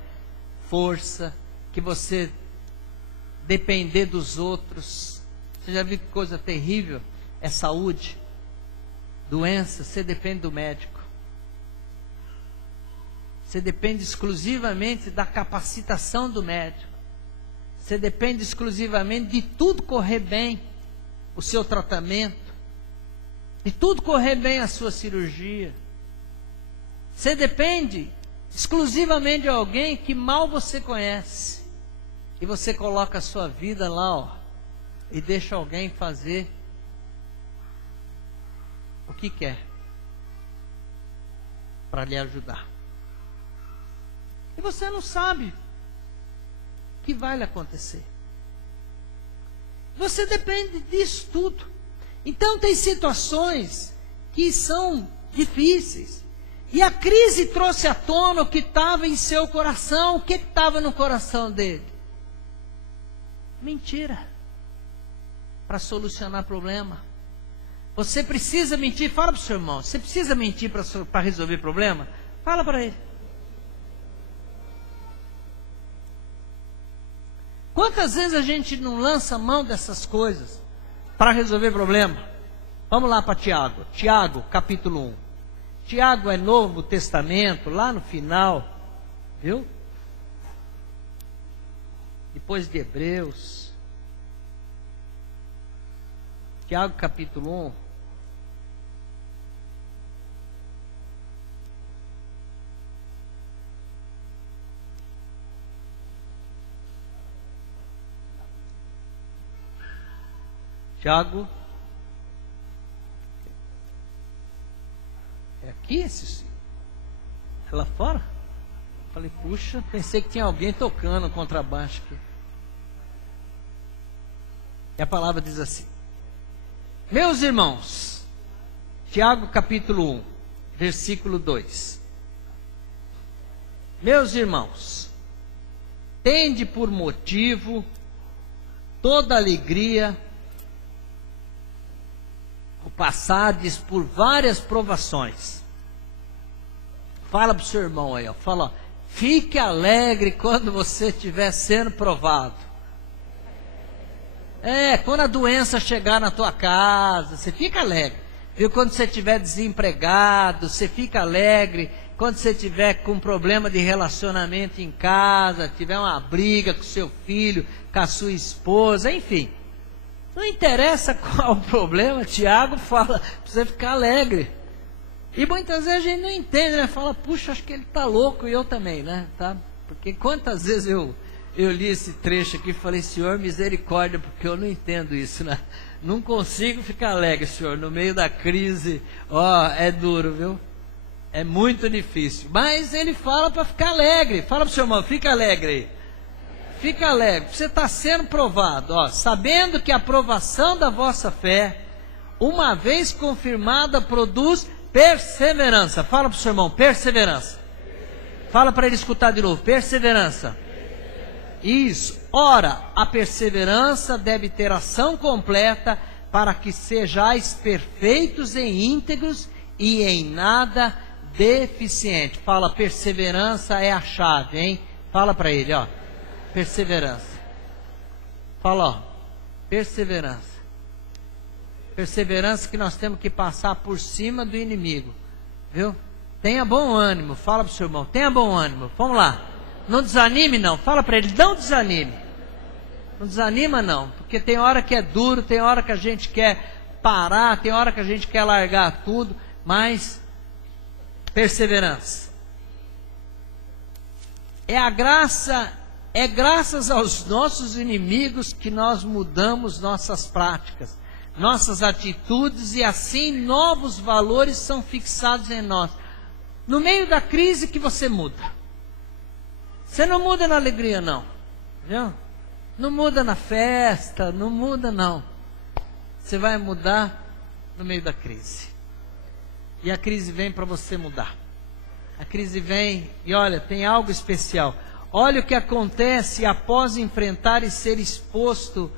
força, que você depender dos outros. Você já viu que coisa terrível é saúde, doença? Você depende do médico, você depende exclusivamente da capacitação do médico, você depende exclusivamente de tudo correr bem, o seu tratamento, de tudo correr bem a sua cirurgia. Você depende exclusivamente de alguém que mal você conhece, e você coloca a sua vida lá, e deixa alguém fazer o que quer para lhe ajudar. E você não sabe o que vai lhe acontecer. Você depende disso tudo. Então tem situações que são difíceis. E a crise trouxe à tona o que estava em seu coração. O que estava no coração dele? Mentira. Para solucionar problema. Você precisa mentir. Fala para o seu irmão. Você precisa mentir para resolver problema? Fala para ele. Quantas vezes a gente não lança mão dessas coisas para resolver problema? Vamos lá para Tiago. Tiago, capítulo 1. Tiago é Novo Testamento, lá no final, viu? Depois de Hebreus. Tiago, capítulo 1. Tiago, é aqui esse? É lá fora? Falei, puxa, pensei que tinha alguém tocando contrabaixo aqui. E a palavra diz assim: meus irmãos, Tiago capítulo 1, versículo 2. Meus irmãos, tende por motivo toda alegria o passardes por várias provações. Fala para o seu irmão aí, ó. Fala, ó, fique alegre quando você estiver sendo provado. Quando a doença chegar na tua casa, você fica alegre. Viu? Quando você estiver desempregado, você fica alegre. Quando você estiver com problema de relacionamento em casa, tiver uma briga com seu filho, com a sua esposa, enfim. Não interessa qual o problema, Tiago fala para você ficar alegre. E muitas vezes a gente não entende, né? Fala, puxa, acho que ele está louco, e eu também, né? Tá? Porque quantas vezes eu li esse trecho aqui e falei, Senhor, misericórdia, porque eu não entendo isso, né? Não consigo ficar alegre, Senhor, no meio da crise. Ó, é duro, viu? É muito difícil. Mas ele fala para ficar alegre. Fala para o seu irmão, fica alegre aí. Fica alegre, você está sendo provado, ó, sabendo que a aprovação da vossa fé, uma vez confirmada, produz perseverança. Fala para o seu irmão, perseverança. Fala para ele escutar de novo, perseverança. Isso. Ora, a perseverança deve ter ação completa, para que sejais perfeitos e íntegros e em nada deficiente. Fala, perseverança é a chave, hein? Fala para ele, ó. Perseverança. Fala, ó, perseverança. Perseverança que nós temos que passar por cima do inimigo, viu? Tenha bom ânimo, fala para o seu irmão, tenha bom ânimo, vamos lá. Não desanime não, fala para ele, não desanime. Não desanima não, porque tem hora que é duro, tem hora que a gente quer parar, tem hora que a gente quer largar tudo, mas perseverança. É graças aos nossos inimigos que nós mudamos nossas práticas, nossas atitudes, e assim novos valores são fixados em nós. No meio da crise que você muda. Você não muda na alegria não, viu? Não muda na festa, não muda não. Você vai mudar no meio da crise. E a crise vem para você mudar. A crise vem e olha, tem algo especial. Olha o que acontece após enfrentar e ser exposto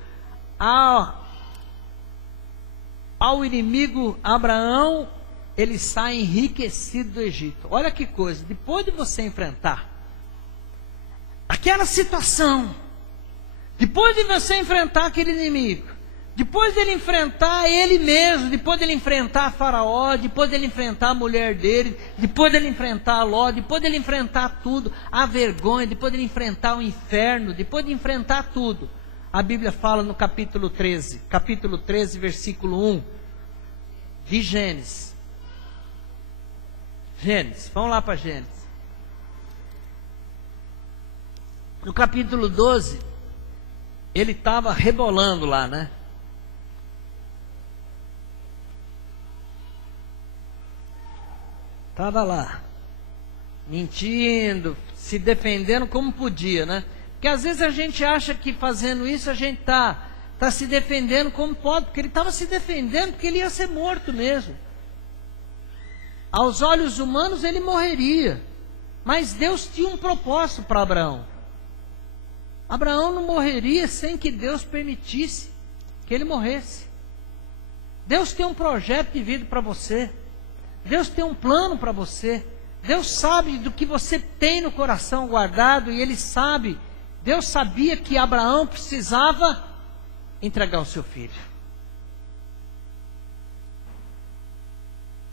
ao inimigo. Abraão, ele sai enriquecido do Egito. Olha que coisa, depois de você enfrentar aquela situação, depois de você enfrentar aquele inimigo, depois dele enfrentar ele mesmo, depois dele enfrentar Faraó, depois dele enfrentar a mulher dele, depois dele enfrentar Ló, depois dele enfrentar tudo, a vergonha, depois dele enfrentar o inferno, depois de enfrentar tudo, a Bíblia fala no capítulo 13, versículo 1, de Gênesis. Gênesis, vamos lá para Gênesis. No capítulo 12, ele estava rebolando lá, né? Estava lá, mentindo, se defendendo como podia, né? Porque às vezes a gente acha que fazendo isso a gente está se defendendo como pode, porque ele estava se defendendo porque ele ia ser morto mesmo. Aos olhos humanos ele morreria, mas Deus tinha um propósito para Abraão. Abraão não morreria sem que Deus permitisse que ele morresse. Deus tem um projeto de vida para você. Deus tem um plano para você. Deus sabe do que você tem no coração guardado, e Ele sabe Deus sabia que Abraão precisava entregar o seu filho.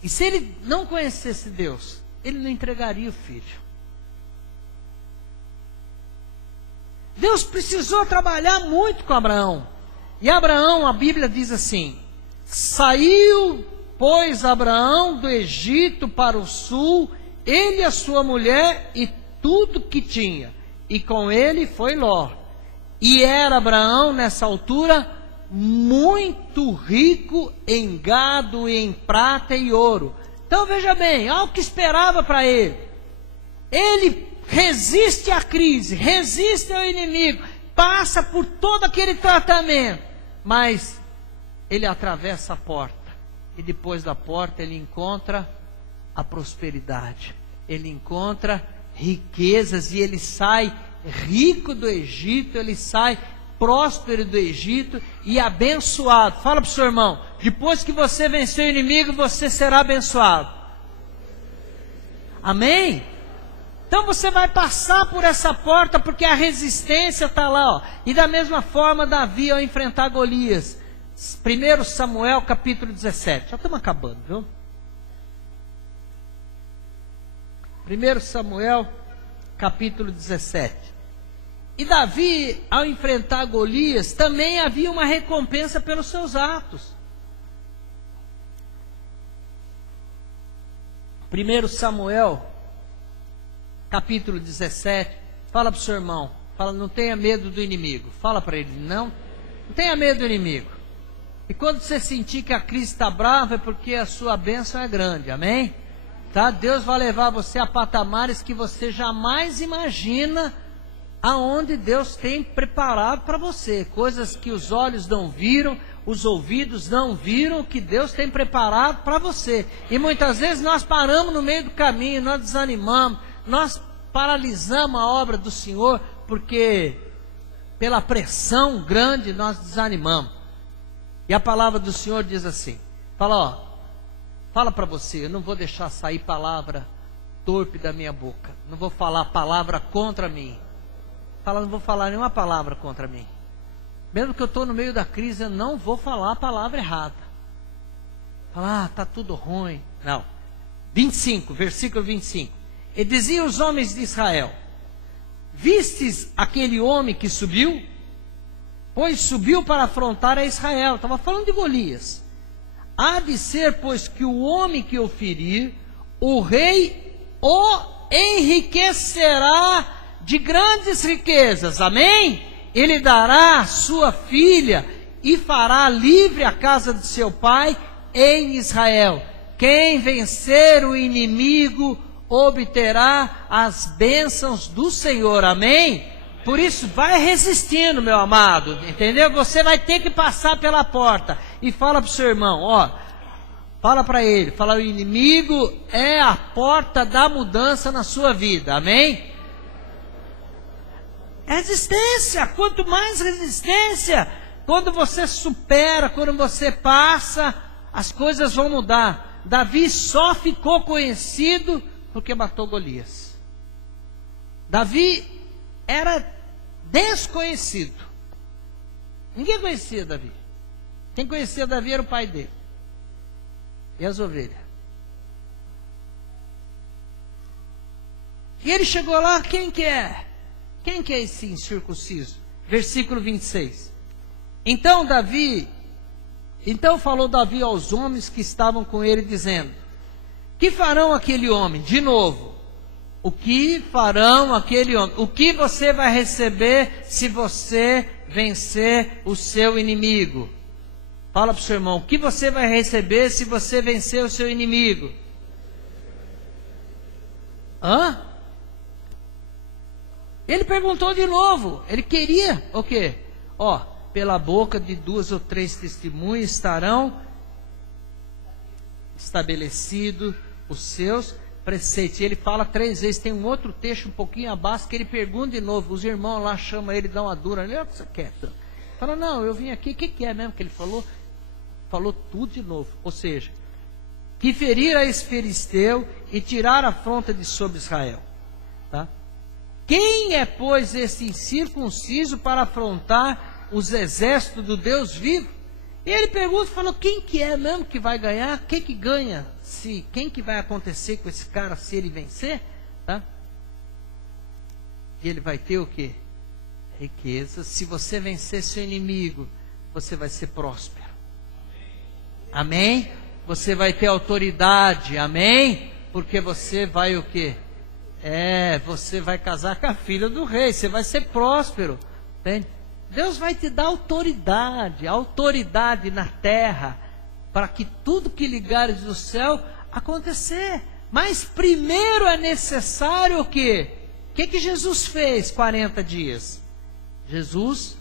E se ele não conhecesse Deus, ele não entregaria o filho. Deus precisou trabalhar muito com Abraão. E Abraão, a Bíblia diz assim: saiu, pois, Abraão do Egito para o sul, ele, a sua mulher e tudo que tinha. E com ele foi Ló. E era Abraão, nessa altura, muito rico em gado, e em prata e ouro. Então veja bem, olha o que esperava para ele. Ele resiste à crise, resiste ao inimigo, passa por todo aquele tratamento, mas ele atravessa a porta, e depois da porta ele encontra a prosperidade, ele encontra riquezas, e ele sai rico do Egito, ele sai próspero do Egito e abençoado. Fala para o seu irmão: depois que você vencer o inimigo, você será abençoado. Amém? Então você vai passar por essa porta, porque a resistência está lá, ó. E da mesma forma Davi, ao enfrentar Golias, 1 Samuel capítulo 17, já estamos acabando, viu? 1 Samuel capítulo 17. E Davi, ao enfrentar Golias, também havia uma recompensa pelos seus atos. 1 Samuel capítulo 17, fala para o seu irmão, fala: não tenha medo do inimigo. Fala para ele: não tenha medo do inimigo. E quando você sentir que a crise está brava, é porque a sua bênção é grande, amém? Tá? Deus vai levar você a patamares que você jamais imagina, aonde Deus tem preparado para você, coisas que os olhos não viram, os ouvidos não viram, que Deus tem preparado para você. E muitas vezes nós paramos no meio do caminho, nós desanimamos, nós paralisamos a obra do Senhor, porque pela pressão grande nós desanimamos. E a palavra do Senhor diz assim, fala para você: eu não vou deixar sair palavra torpe da minha boca, não vou falar palavra contra mim. Não vou falar nenhuma palavra contra mim. Mesmo que eu estou no meio da crise, eu não vou falar a palavra errada. Está tudo ruim. Não. 25, versículo 25. E diziam os homens de Israel: vistes aquele homem que subiu? Pois subiu para afrontar a Israel. Estava falando de Golias. Há de ser, pois, que o homem que o ferir, o rei o enriquecerá de grandes riquezas. Amém? Ele dará sua filha e fará livre a casa de seu pai em Israel. Quem vencer o inimigo obterá as bênçãos do Senhor. Amém? Por isso, vai resistindo, meu amado, entendeu? Você vai ter que passar pela porta. E fala para o seu irmão, fala para ele, o inimigo é a porta da mudança na sua vida. Amém? Resistência, quanto mais resistência, quando você supera, quando você passa, as coisas vão mudar. Davi só ficou conhecido porque matou Golias. Davi era desconhecido. Ninguém conhecia Davi. Quem conhecia Davi era o pai dele e as ovelhas. E ele chegou lá: quem que é? Quem que é esse incircunciso? Versículo 26. Então falou Davi aos homens que estavam com ele, dizendo: que farão aquele homem? De novo, o que farão aquele homem? O que você vai receber se você vencer o seu inimigo? Fala para o seu irmão: o que você vai receber se você vencer o seu inimigo? Ele perguntou de novo. Ele queria o quê? Pela boca de 2 ou 3 testemunhas estarão estabelecidos os seus preceitos. E ele fala 3 vezes. Tem um outro texto um pouquinho abaixo que ele pergunta de novo. Os irmãos lá chamam ele, dão uma dura. Olha o que você quer. Fala: não, eu vim aqui. O que é mesmo que ele falou? Falou tudo de novo. Ou seja, que ferir a esse filisteu e tirar a afronta de sobre Israel. Tá? quem é, pois, esse incircunciso para afrontar os exércitos do Deus vivo? E ele pergunta, falou, quem que é mesmo que vai ganhar? Quem que ganha? Quem que vai acontecer com esse cara se ele vencer? Tá? E ele vai ter o quê? Riqueza. Se você vencer seu inimigo, você vai ser próspero. Amém? Você vai ter autoridade. Amém? Porque você vai o quê? Você vai casar com a filha do rei. Você vai ser próspero. Entende? Deus vai te dar autoridade na terra, para que tudo que ligares no céu acontecer. Mas primeiro é necessário o quê? O que Jesus fez 40 dias? Jesus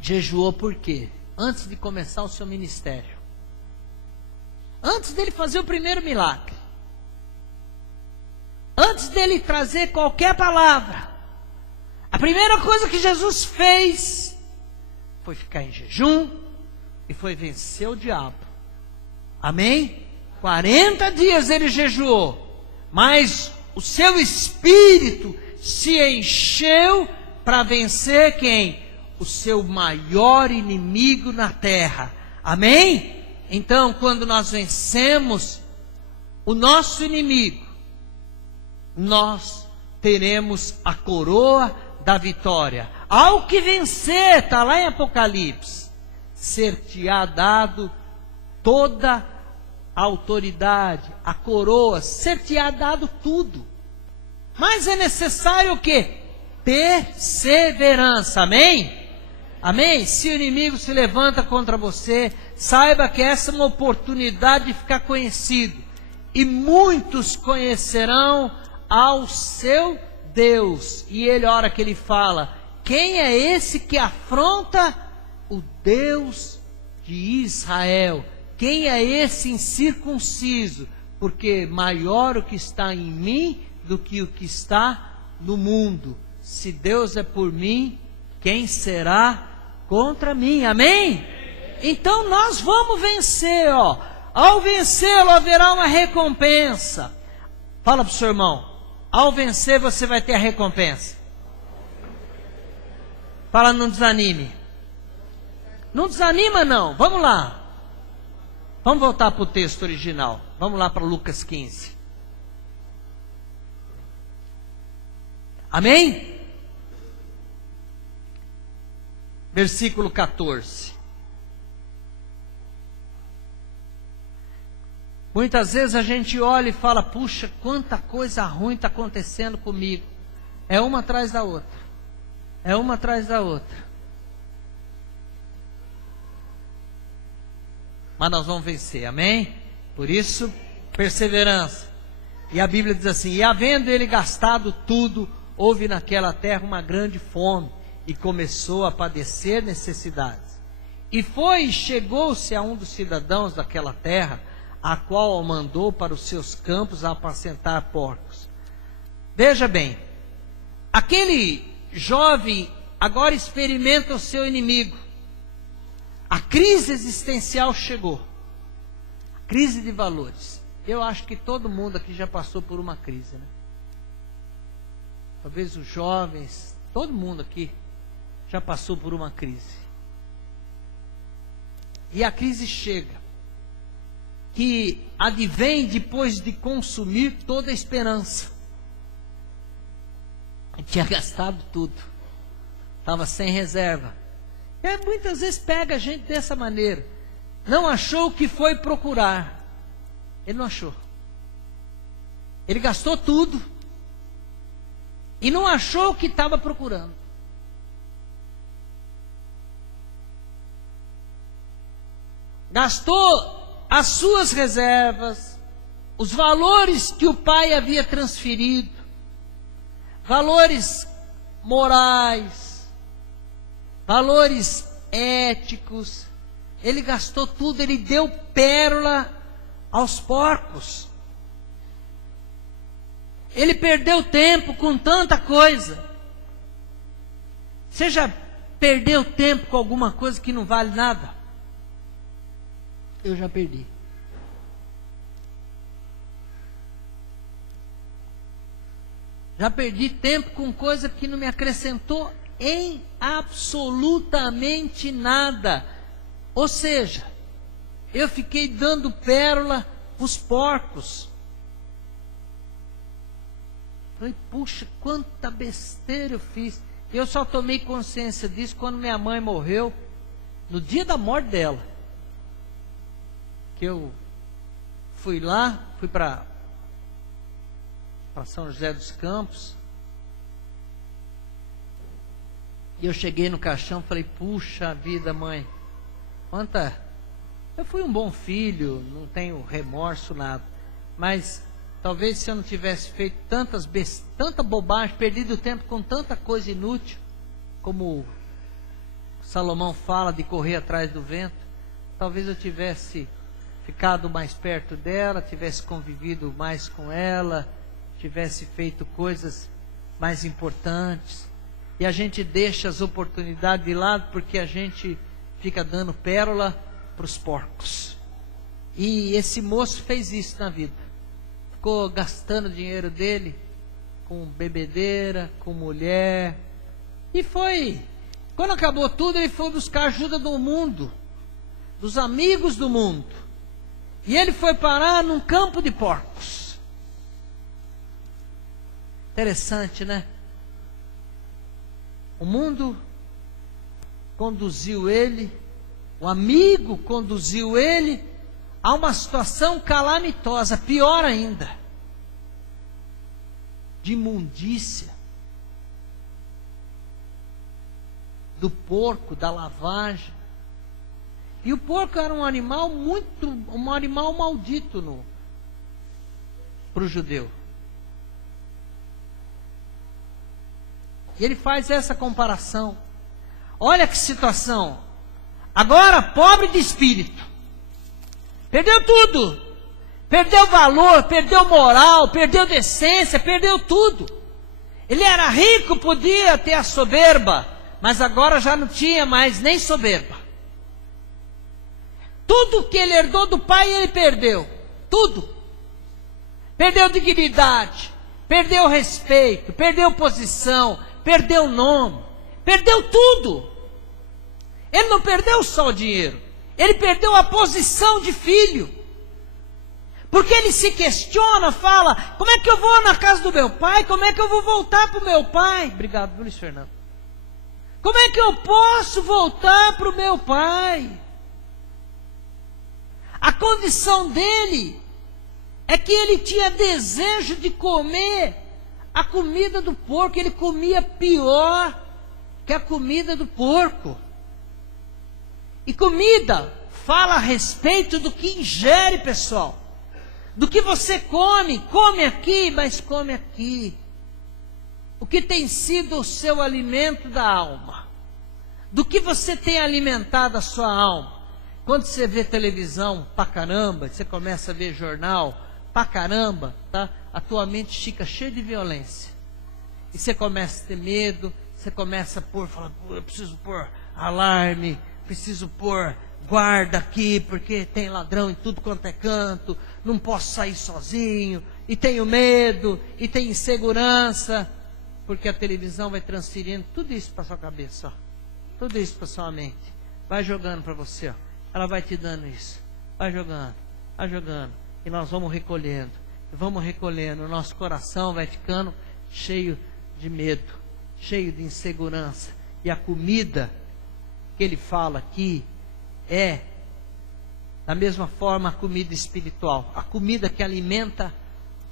jejuou por quê? Antes de começar o seu ministério. Antes dele fazer o primeiro milagre. Antes dele trazer qualquer palavra. A primeira coisa que Jesus fez foi ficar em jejum e foi vencer o diabo. Amém? 40 dias ele jejuou, mas o seu espírito se encheu para vencer quem? O seu maior inimigo na terra. Amém? Então, quando nós vencemos o nosso inimigo, nós teremos a coroa da vitória. Ao que vencer, está lá em Apocalipse, ser-te-á dado toda a autoridade, a coroa, ser-te-á dado tudo. Mas é necessário o quê? Perseverança. Amém? Amém? Se o inimigo se levanta contra você, saiba que essa é uma oportunidade de ficar conhecido. E muitos conhecerão ao seu Deus. E ele, a hora que ele fala, quem é esse que afronta o Deus de Israel? Quem é esse incircunciso? Porque maior o que está em mim do que o que está no mundo. Se Deus é por mim, quem será contra mim? Amém? Então nós vamos vencer, ó. Ao vencê-lo haverá uma recompensa. Fala para o seu irmão, ao vencer você vai ter a recompensa. Fala, não desanime. Não desanima não, vamos lá. Vamos voltar para o texto original. Vamos lá para Lucas 15. Amém? Versículo 14. Muitas vezes a gente olha e fala, puxa, quanta coisa ruim está acontecendo comigo. É uma atrás da outra. É uma atrás da outra. Mas nós vamos vencer, amém? Por isso, perseverança. E a Bíblia diz assim, e havendo ele gastado tudo, houve naquela terra uma grande fome, e começou a padecer necessidades. E foi e chegou-se a um dos cidadãos daquela terra, a qual o mandou para os seus campos a apacentar porcos. Veja bem, aquele jovem agora experimenta o seu inimigo. A crise existencial chegou. Crise de valores. Eu acho que todo mundo aqui já passou por uma crise, né? Talvez os jovens, todo mundo aqui já passou por uma crise. E a crise chega, que advém depois de consumir toda a esperança. Tinha gastado tudo, estava sem reserva. E muitas vezes pega a gente dessa maneira. Não achou o que foi procurar. Ele não achou. Ele gastou tudo e não achou o que estava procurando. Gastou as suas reservas, os valores que o pai havia transferido, valores morais, valores éticos. Ele gastou tudo, ele deu pérola aos porcos. Ele perdeu tempo com tanta coisa. Você já perdeu tempo com alguma coisa que não vale nada? Eu já perdi. Já perdi tempo com coisa que não me acrescentou em absolutamente nada. Ou seja, eu fiquei dando pérola para os porcos. Falei, puxa, quanta besteira eu fiz. Eu só tomei consciência disso quando minha mãe morreu, no dia da morte dela. Que eu fui para São José dos Campos. E eu cheguei no caixão e falei, puxa vida, mãe, eu fui um bom filho, não tenho remorso, nada. Mas talvez se eu não tivesse feito tanta bobagem, perdido tempo com tanta coisa inútil, como Salomão fala de correr atrás do vento, talvez eu tivesse ficado mais perto dela, tivesse convivido mais com ela, tivesse feito coisas mais importantes. E a gente deixa as oportunidades de lado porque a gente fica dando pérola para os porcos. E esse moço fez isso na vida. Ficou gastando o dinheiro dele com bebedeira, com mulher. E foi. Quando acabou tudo, ele foi buscar ajuda do mundo, dos amigos do mundo. E ele foi parar num campo de porcos. Interessante, né? O mundo conduziu ele, o amigo conduziu ele a uma situação calamitosa, pior ainda, de imundícia, do porco, da lavagem. E o porco era um animal maldito para o judeu. E ele faz essa comparação. Olha que situação. Agora, pobre de espírito. Perdeu tudo. Perdeu valor, perdeu moral, perdeu decência, perdeu tudo. Ele era rico, podia ter a soberba, mas agora já não tinha mais nem soberba. Tudo que ele herdou do pai, ele perdeu. Tudo. Perdeu dignidade, perdeu respeito, perdeu posição, perdeu nome, perdeu tudo. Ele não perdeu só o dinheiro, ele perdeu a posição de filho. Porque ele se questiona, fala, como é que eu vou na casa do meu pai? Como é que eu vou voltar para o meu pai? Obrigado, Luiz Fernando. Como é que eu posso voltar para o meu pai? A condição dele é que ele tinha desejo de comer a comida do porco. Ele comia pior que a comida do porco. E comida fala a respeito do que ingere, pessoal. Do que você come. Come aqui, mas come aqui. O que tem sido o seu alimento da alma? Do que você tem alimentado a sua alma? Quando você vê televisão pra caramba, você começa a ver jornal pra caramba, tá? A tua mente fica cheia de violência. E você começa a ter medo, você começa a fala, eu preciso pôr alarme, preciso pôr guarda aqui, porque tem ladrão em tudo quanto é canto, não posso sair sozinho, e tenho medo, e tenho insegurança, porque a televisão vai transferindo tudo isso para sua cabeça, ó. Tudo isso para sua mente, vai jogando para você, ó. Ela vai te dando isso, vai jogando, e nós vamos recolhendo, o nosso coração vai ficando cheio de medo, cheio de insegurança, e a comida que ele fala aqui é, da mesma forma, a comida espiritual, a comida que alimenta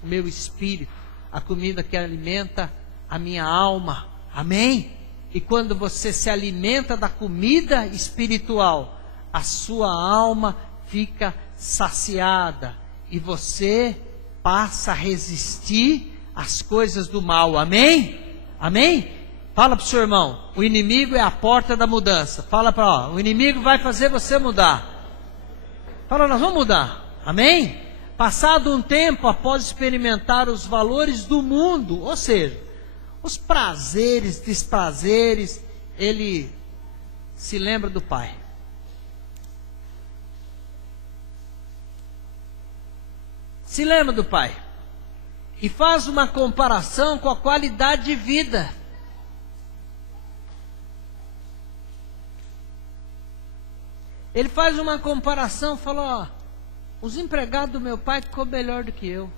o meu espírito, a comida que alimenta a minha alma, amém? E quando você se alimenta da comida espiritual, a sua alma fica saciada e você passa a resistir às coisas do mal, amém? Amém? Fala para o seu irmão, o inimigo é a porta da mudança. Fala para o inimigo vai fazer você mudar. Fala, nós vamos mudar, amém? Passado um tempo, após experimentar os valores do mundo, ou seja, os prazeres, desprazeres, ele se lembra do pai. Se lembra do pai. e faz uma comparação com a qualidade de vida. Ele faz uma comparação, fala, ó, os empregados do meu pai ficou melhor do que eu.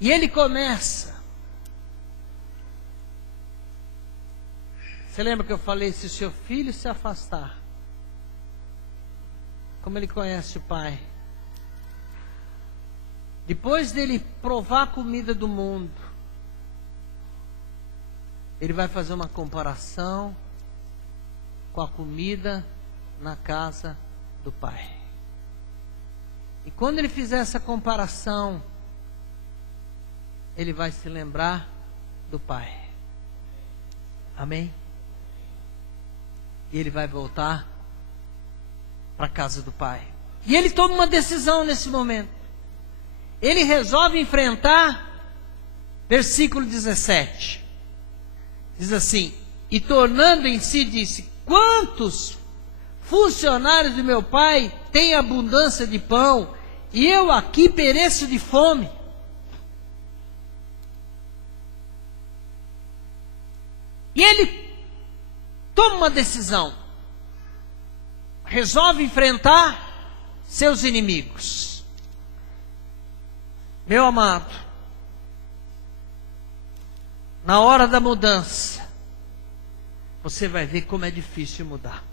E ele começa. Você lembra que eu falei, se o seu filho se afastar, como ele conhece o pai, depois dele provar a comida do mundo, ele vai fazer uma comparação com a comida na casa do pai. E quando ele fizer essa comparação, ele vai se lembrar do pai. Amém? E ele vai voltar para a casa do pai. E ele toma uma decisão nesse momento. Ele resolve enfrentar, versículo 17. Diz assim: e tornando em si, disse: quantos funcionários do meu pai têm abundância de pão, e eu aqui pereço de fome? E ele toma uma decisão. Resolve enfrentar seus inimigos. Meu amado, na hora da mudança, você vai ver como é difícil mudar.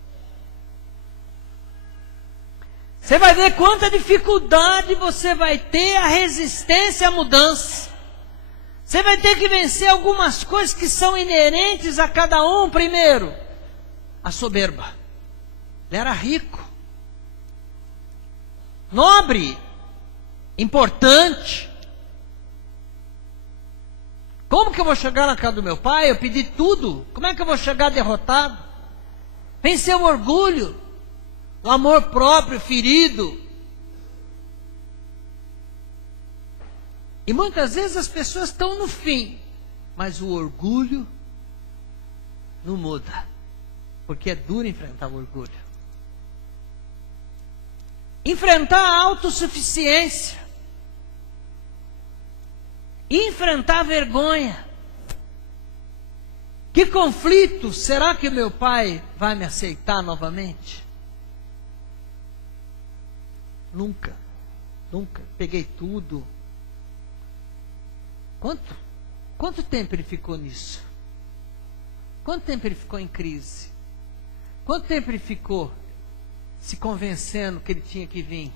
Você vai ver quanta dificuldade você vai ter a resistência à mudança. Você vai ter que vencer algumas coisas que são inerentes a cada um. Primeiro, a soberba. Ele era rico, nobre, importante. Como que eu vou chegar na casa do meu pai? Eu pedi tudo. Como é que eu vou chegar derrotado? Vencer o orgulho, o amor próprio ferido. E muitas vezes as pessoas estão no fim, mas o orgulho não muda, porque é duro enfrentar o orgulho. Enfrentar a autossuficiência, enfrentar a vergonha. Que conflito, será que meu pai vai me aceitar novamente? Nunca, nunca, peguei tudo. Quanto tempo ele ficou nisso? Quanto tempo ele ficou em crise? Quanto tempo ele ficou se convencendo que ele tinha que vir?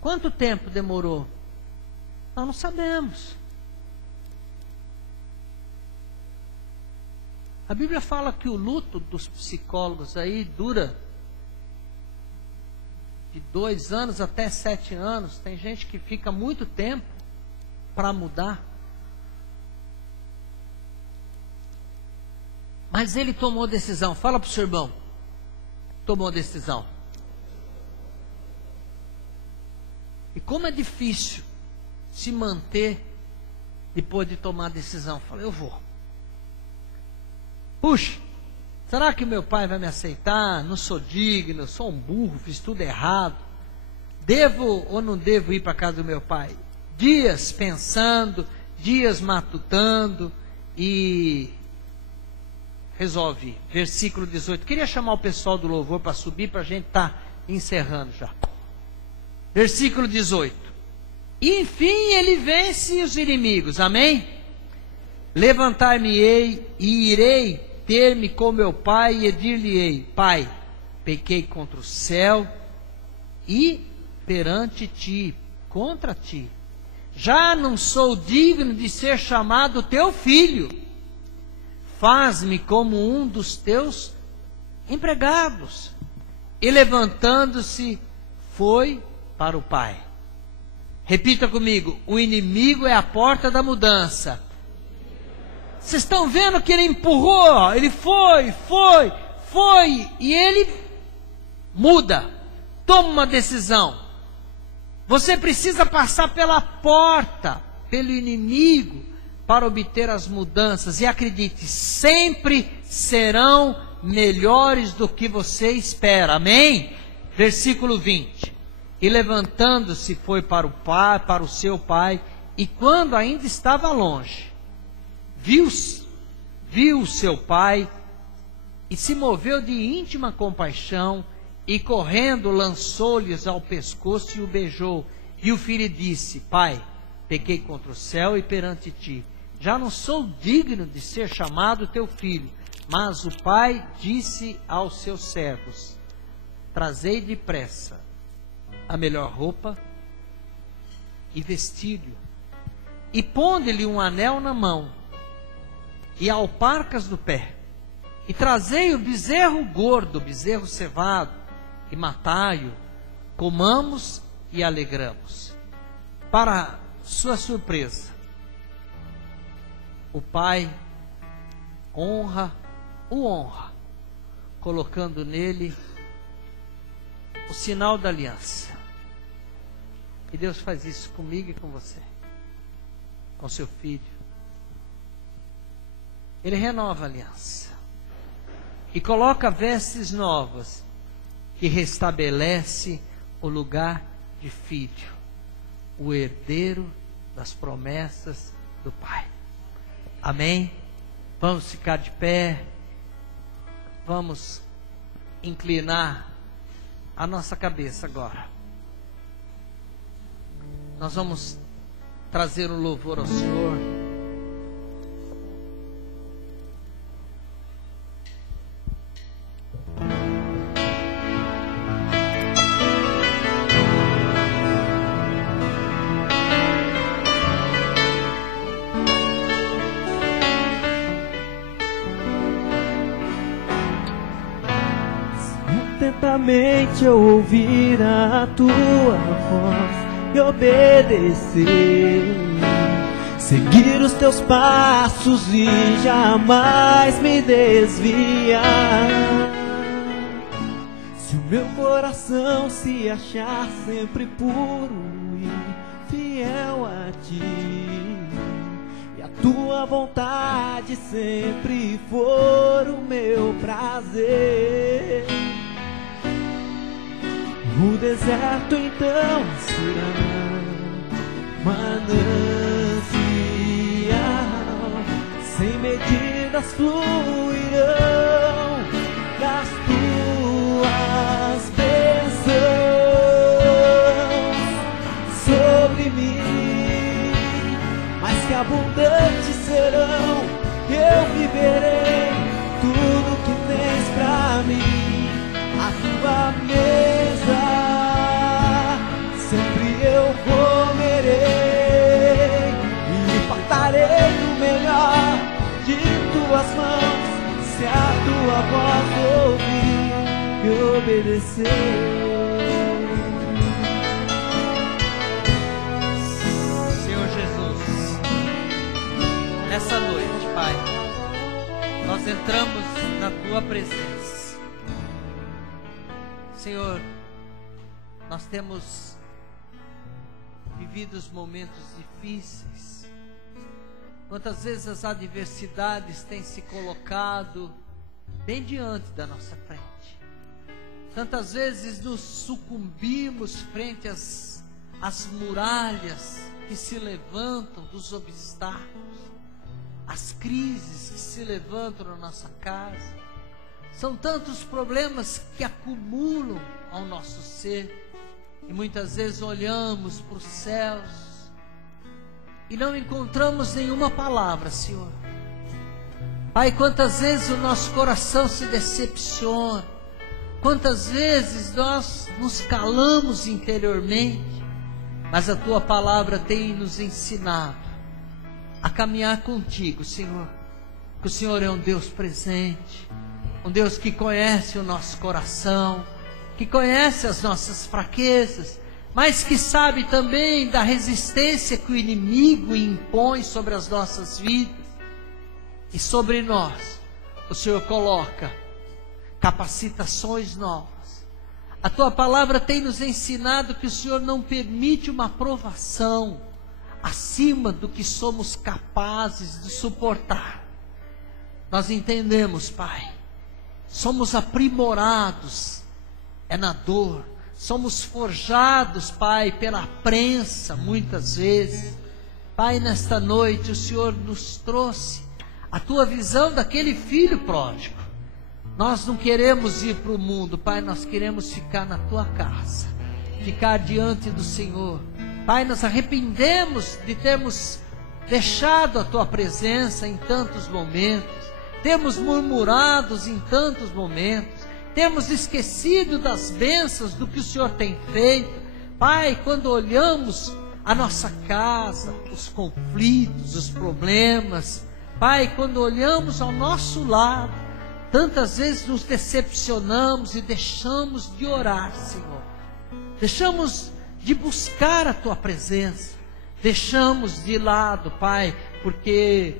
Quanto tempo demorou? Nós não sabemos. A Bíblia fala que o luto dos psicólogos aí dura de 2 anos até 7 anos. Tem gente que fica muito tempo para mudar. Mas ele tomou decisão. Fala para o seu irmão. Tomou decisão. E como é difícil se manter depois de tomar decisão. Fala, eu vou. Puxa, será que meu pai vai me aceitar? Não sou digno, sou um burro, fiz tudo errado. Devo ou não devo ir para a casa do meu pai? Dias pensando, dias matutando e resolve. Versículo 18. Queria chamar o pessoal do louvor para subir, para a gente estar encerrando já. Versículo 18. Enfim ele vence os inimigos. Amém? Levantar-me-ei e irei ter-me com meu pai e dir-lhe-ei: Pai, pequei contra o céu e perante ti, contra ti. Já não sou digno de ser chamado teu filho. Faz-me como um dos teus empregados. E levantando-se, foi para o pai. Repita comigo: o inimigo é a porta da mudança. Vocês estão vendo que ele empurrou? Ele foi, e ele muda, toma uma decisão. Você precisa passar pela porta, pelo inimigo, para obter as mudanças. E acredite, sempre serão melhores do que você espera. Amém? Versículo 20. E levantando-se foi para o seu pai, e quando ainda estava longe, viu seu pai, e se moveu de íntima compaixão, e correndo lançou-lhes ao pescoço e o beijou. E o filho disse: Pai, pequei contra o céu e perante ti, já não sou digno de ser chamado teu filho. Mas o pai disse aos seus servos: Trazei depressa a melhor roupa e vestilho, e ponde-lhe um anel na mão e alparcas no pé, e trazei o bezerro gordo, o bezerro cevado, e matai-o, comamos e alegramos. Para sua surpresa, o pai o honra, colocando nele o sinal da aliança. E Deus faz isso comigo e com você, com seu filho. Ele renova a aliança e coloca vestes novas, que restabelece o lugar de filho, o herdeiro das promessas do Pai. Amém? Vamos ficar de pé, vamos inclinar a nossa cabeça agora. Nós vamos trazer um louvor ao Senhor. Atentamente eu ouvir a tua voz e obedecer, seguir os teus passos e jamais me desviar. Se o meu coração se achar sempre puro e fiel a ti, e a tua vontade sempre for o meu prazer, o deserto então será manancial, sem medidas fluirão das tuas bênçãos sobre mim, mas que abundantes serão, eu viverei tudo que tens pra mim. A tua mesa sempre eu comerei e fartarei do melhor de tuas mãos, se a tua voz ouvir e obedecer. Senhor Jesus, nessa noite, Pai, nós entramos na tua presença. Senhor, nós temos vivido os momentos difíceis. Quantas vezes as adversidades têm se colocado bem diante da nossa frente. Tantas vezes nos sucumbimos frente às muralhas que se levantam dos obstáculos, as crises que se levantam na nossa casa. São tantos problemas que acumulam ao nosso ser, e muitas vezes olhamos para os céus e não encontramos nenhuma palavra, Senhor. Pai, quantas vezes o nosso coração se decepciona, quantas vezes nós nos calamos interiormente, mas a tua palavra tem nos ensinado a caminhar contigo, Senhor, que o Senhor é um Deus presente, um Deus que conhece o nosso coração, que conhece as nossas fraquezas, mas que sabe também da resistência que o inimigo impõe sobre as nossas vidas. E sobre nós, o Senhor coloca capacitações novas. A tua palavra tem nos ensinado que o Senhor não permite uma provação acima do que somos capazes de suportar. Nós entendemos, Pai, somos aprimorados é na dor. Somos forjados, Pai, pela prensa, muitas vezes. Pai, nesta noite o Senhor nos trouxe a Tua visão daquele filho pródigo. Nós não queremos ir para o mundo, Pai, nós queremos ficar na Tua casa, ficar diante do Senhor. Pai, nós arrependemos de termos deixado a Tua presença em tantos momentos, temos murmurado em tantos momentos, temos esquecido das bênçãos do que o Senhor tem feito. Pai, quando olhamos a nossa casa, os conflitos, os problemas, Pai, quando olhamos ao nosso lado, tantas vezes nos decepcionamos e deixamos de orar, Senhor. Deixamos de buscar a Tua presença. Deixamos de lado, Pai, porque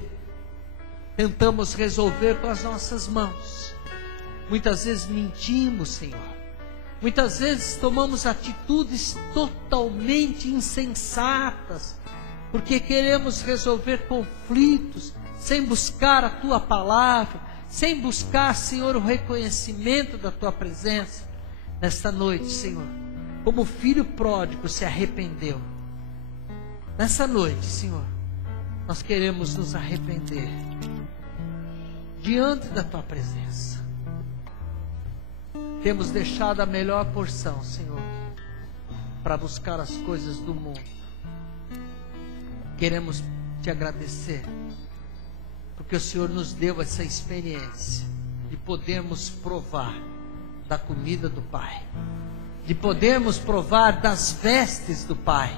tentamos resolver com as nossas mãos. Muitas vezes mentimos, Senhor. Muitas vezes tomamos atitudes totalmente insensatas, porque queremos resolver conflitos sem buscar a Tua palavra, sem buscar, Senhor, o reconhecimento da Tua presença. Nesta noite, Senhor, como o filho pródigo se arrependeu, nessa noite, Senhor, nós queremos nos arrepender diante da Tua presença. Temos deixado a melhor porção, Senhor, para buscar as coisas do mundo. Queremos Te agradecer, porque o Senhor nos deu essa experiência de podermos provar da comida do Pai, de podermos provar das vestes do Pai,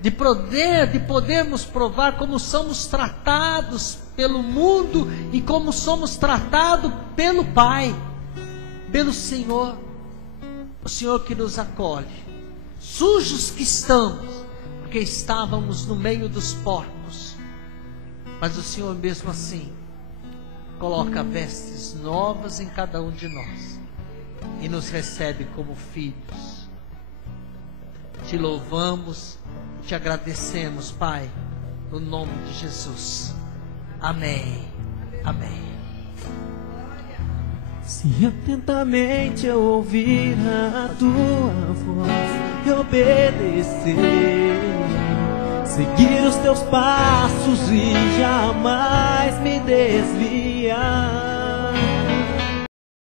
de podermos provar como somos tratados pelo mundo e como somos tratados pelo Pai, pelo Senhor. O Senhor que nos acolhe, sujos que estamos, porque estávamos no meio dos porcos, mas o Senhor mesmo assim coloca vestes novas em cada um de nós e nos recebe como filhos. Te louvamos, te agradecemos, Pai, no nome de Jesus. Amém. Amém. Se atentamente eu ouvir a Tua voz e obedecer, seguir os Teus passos e jamais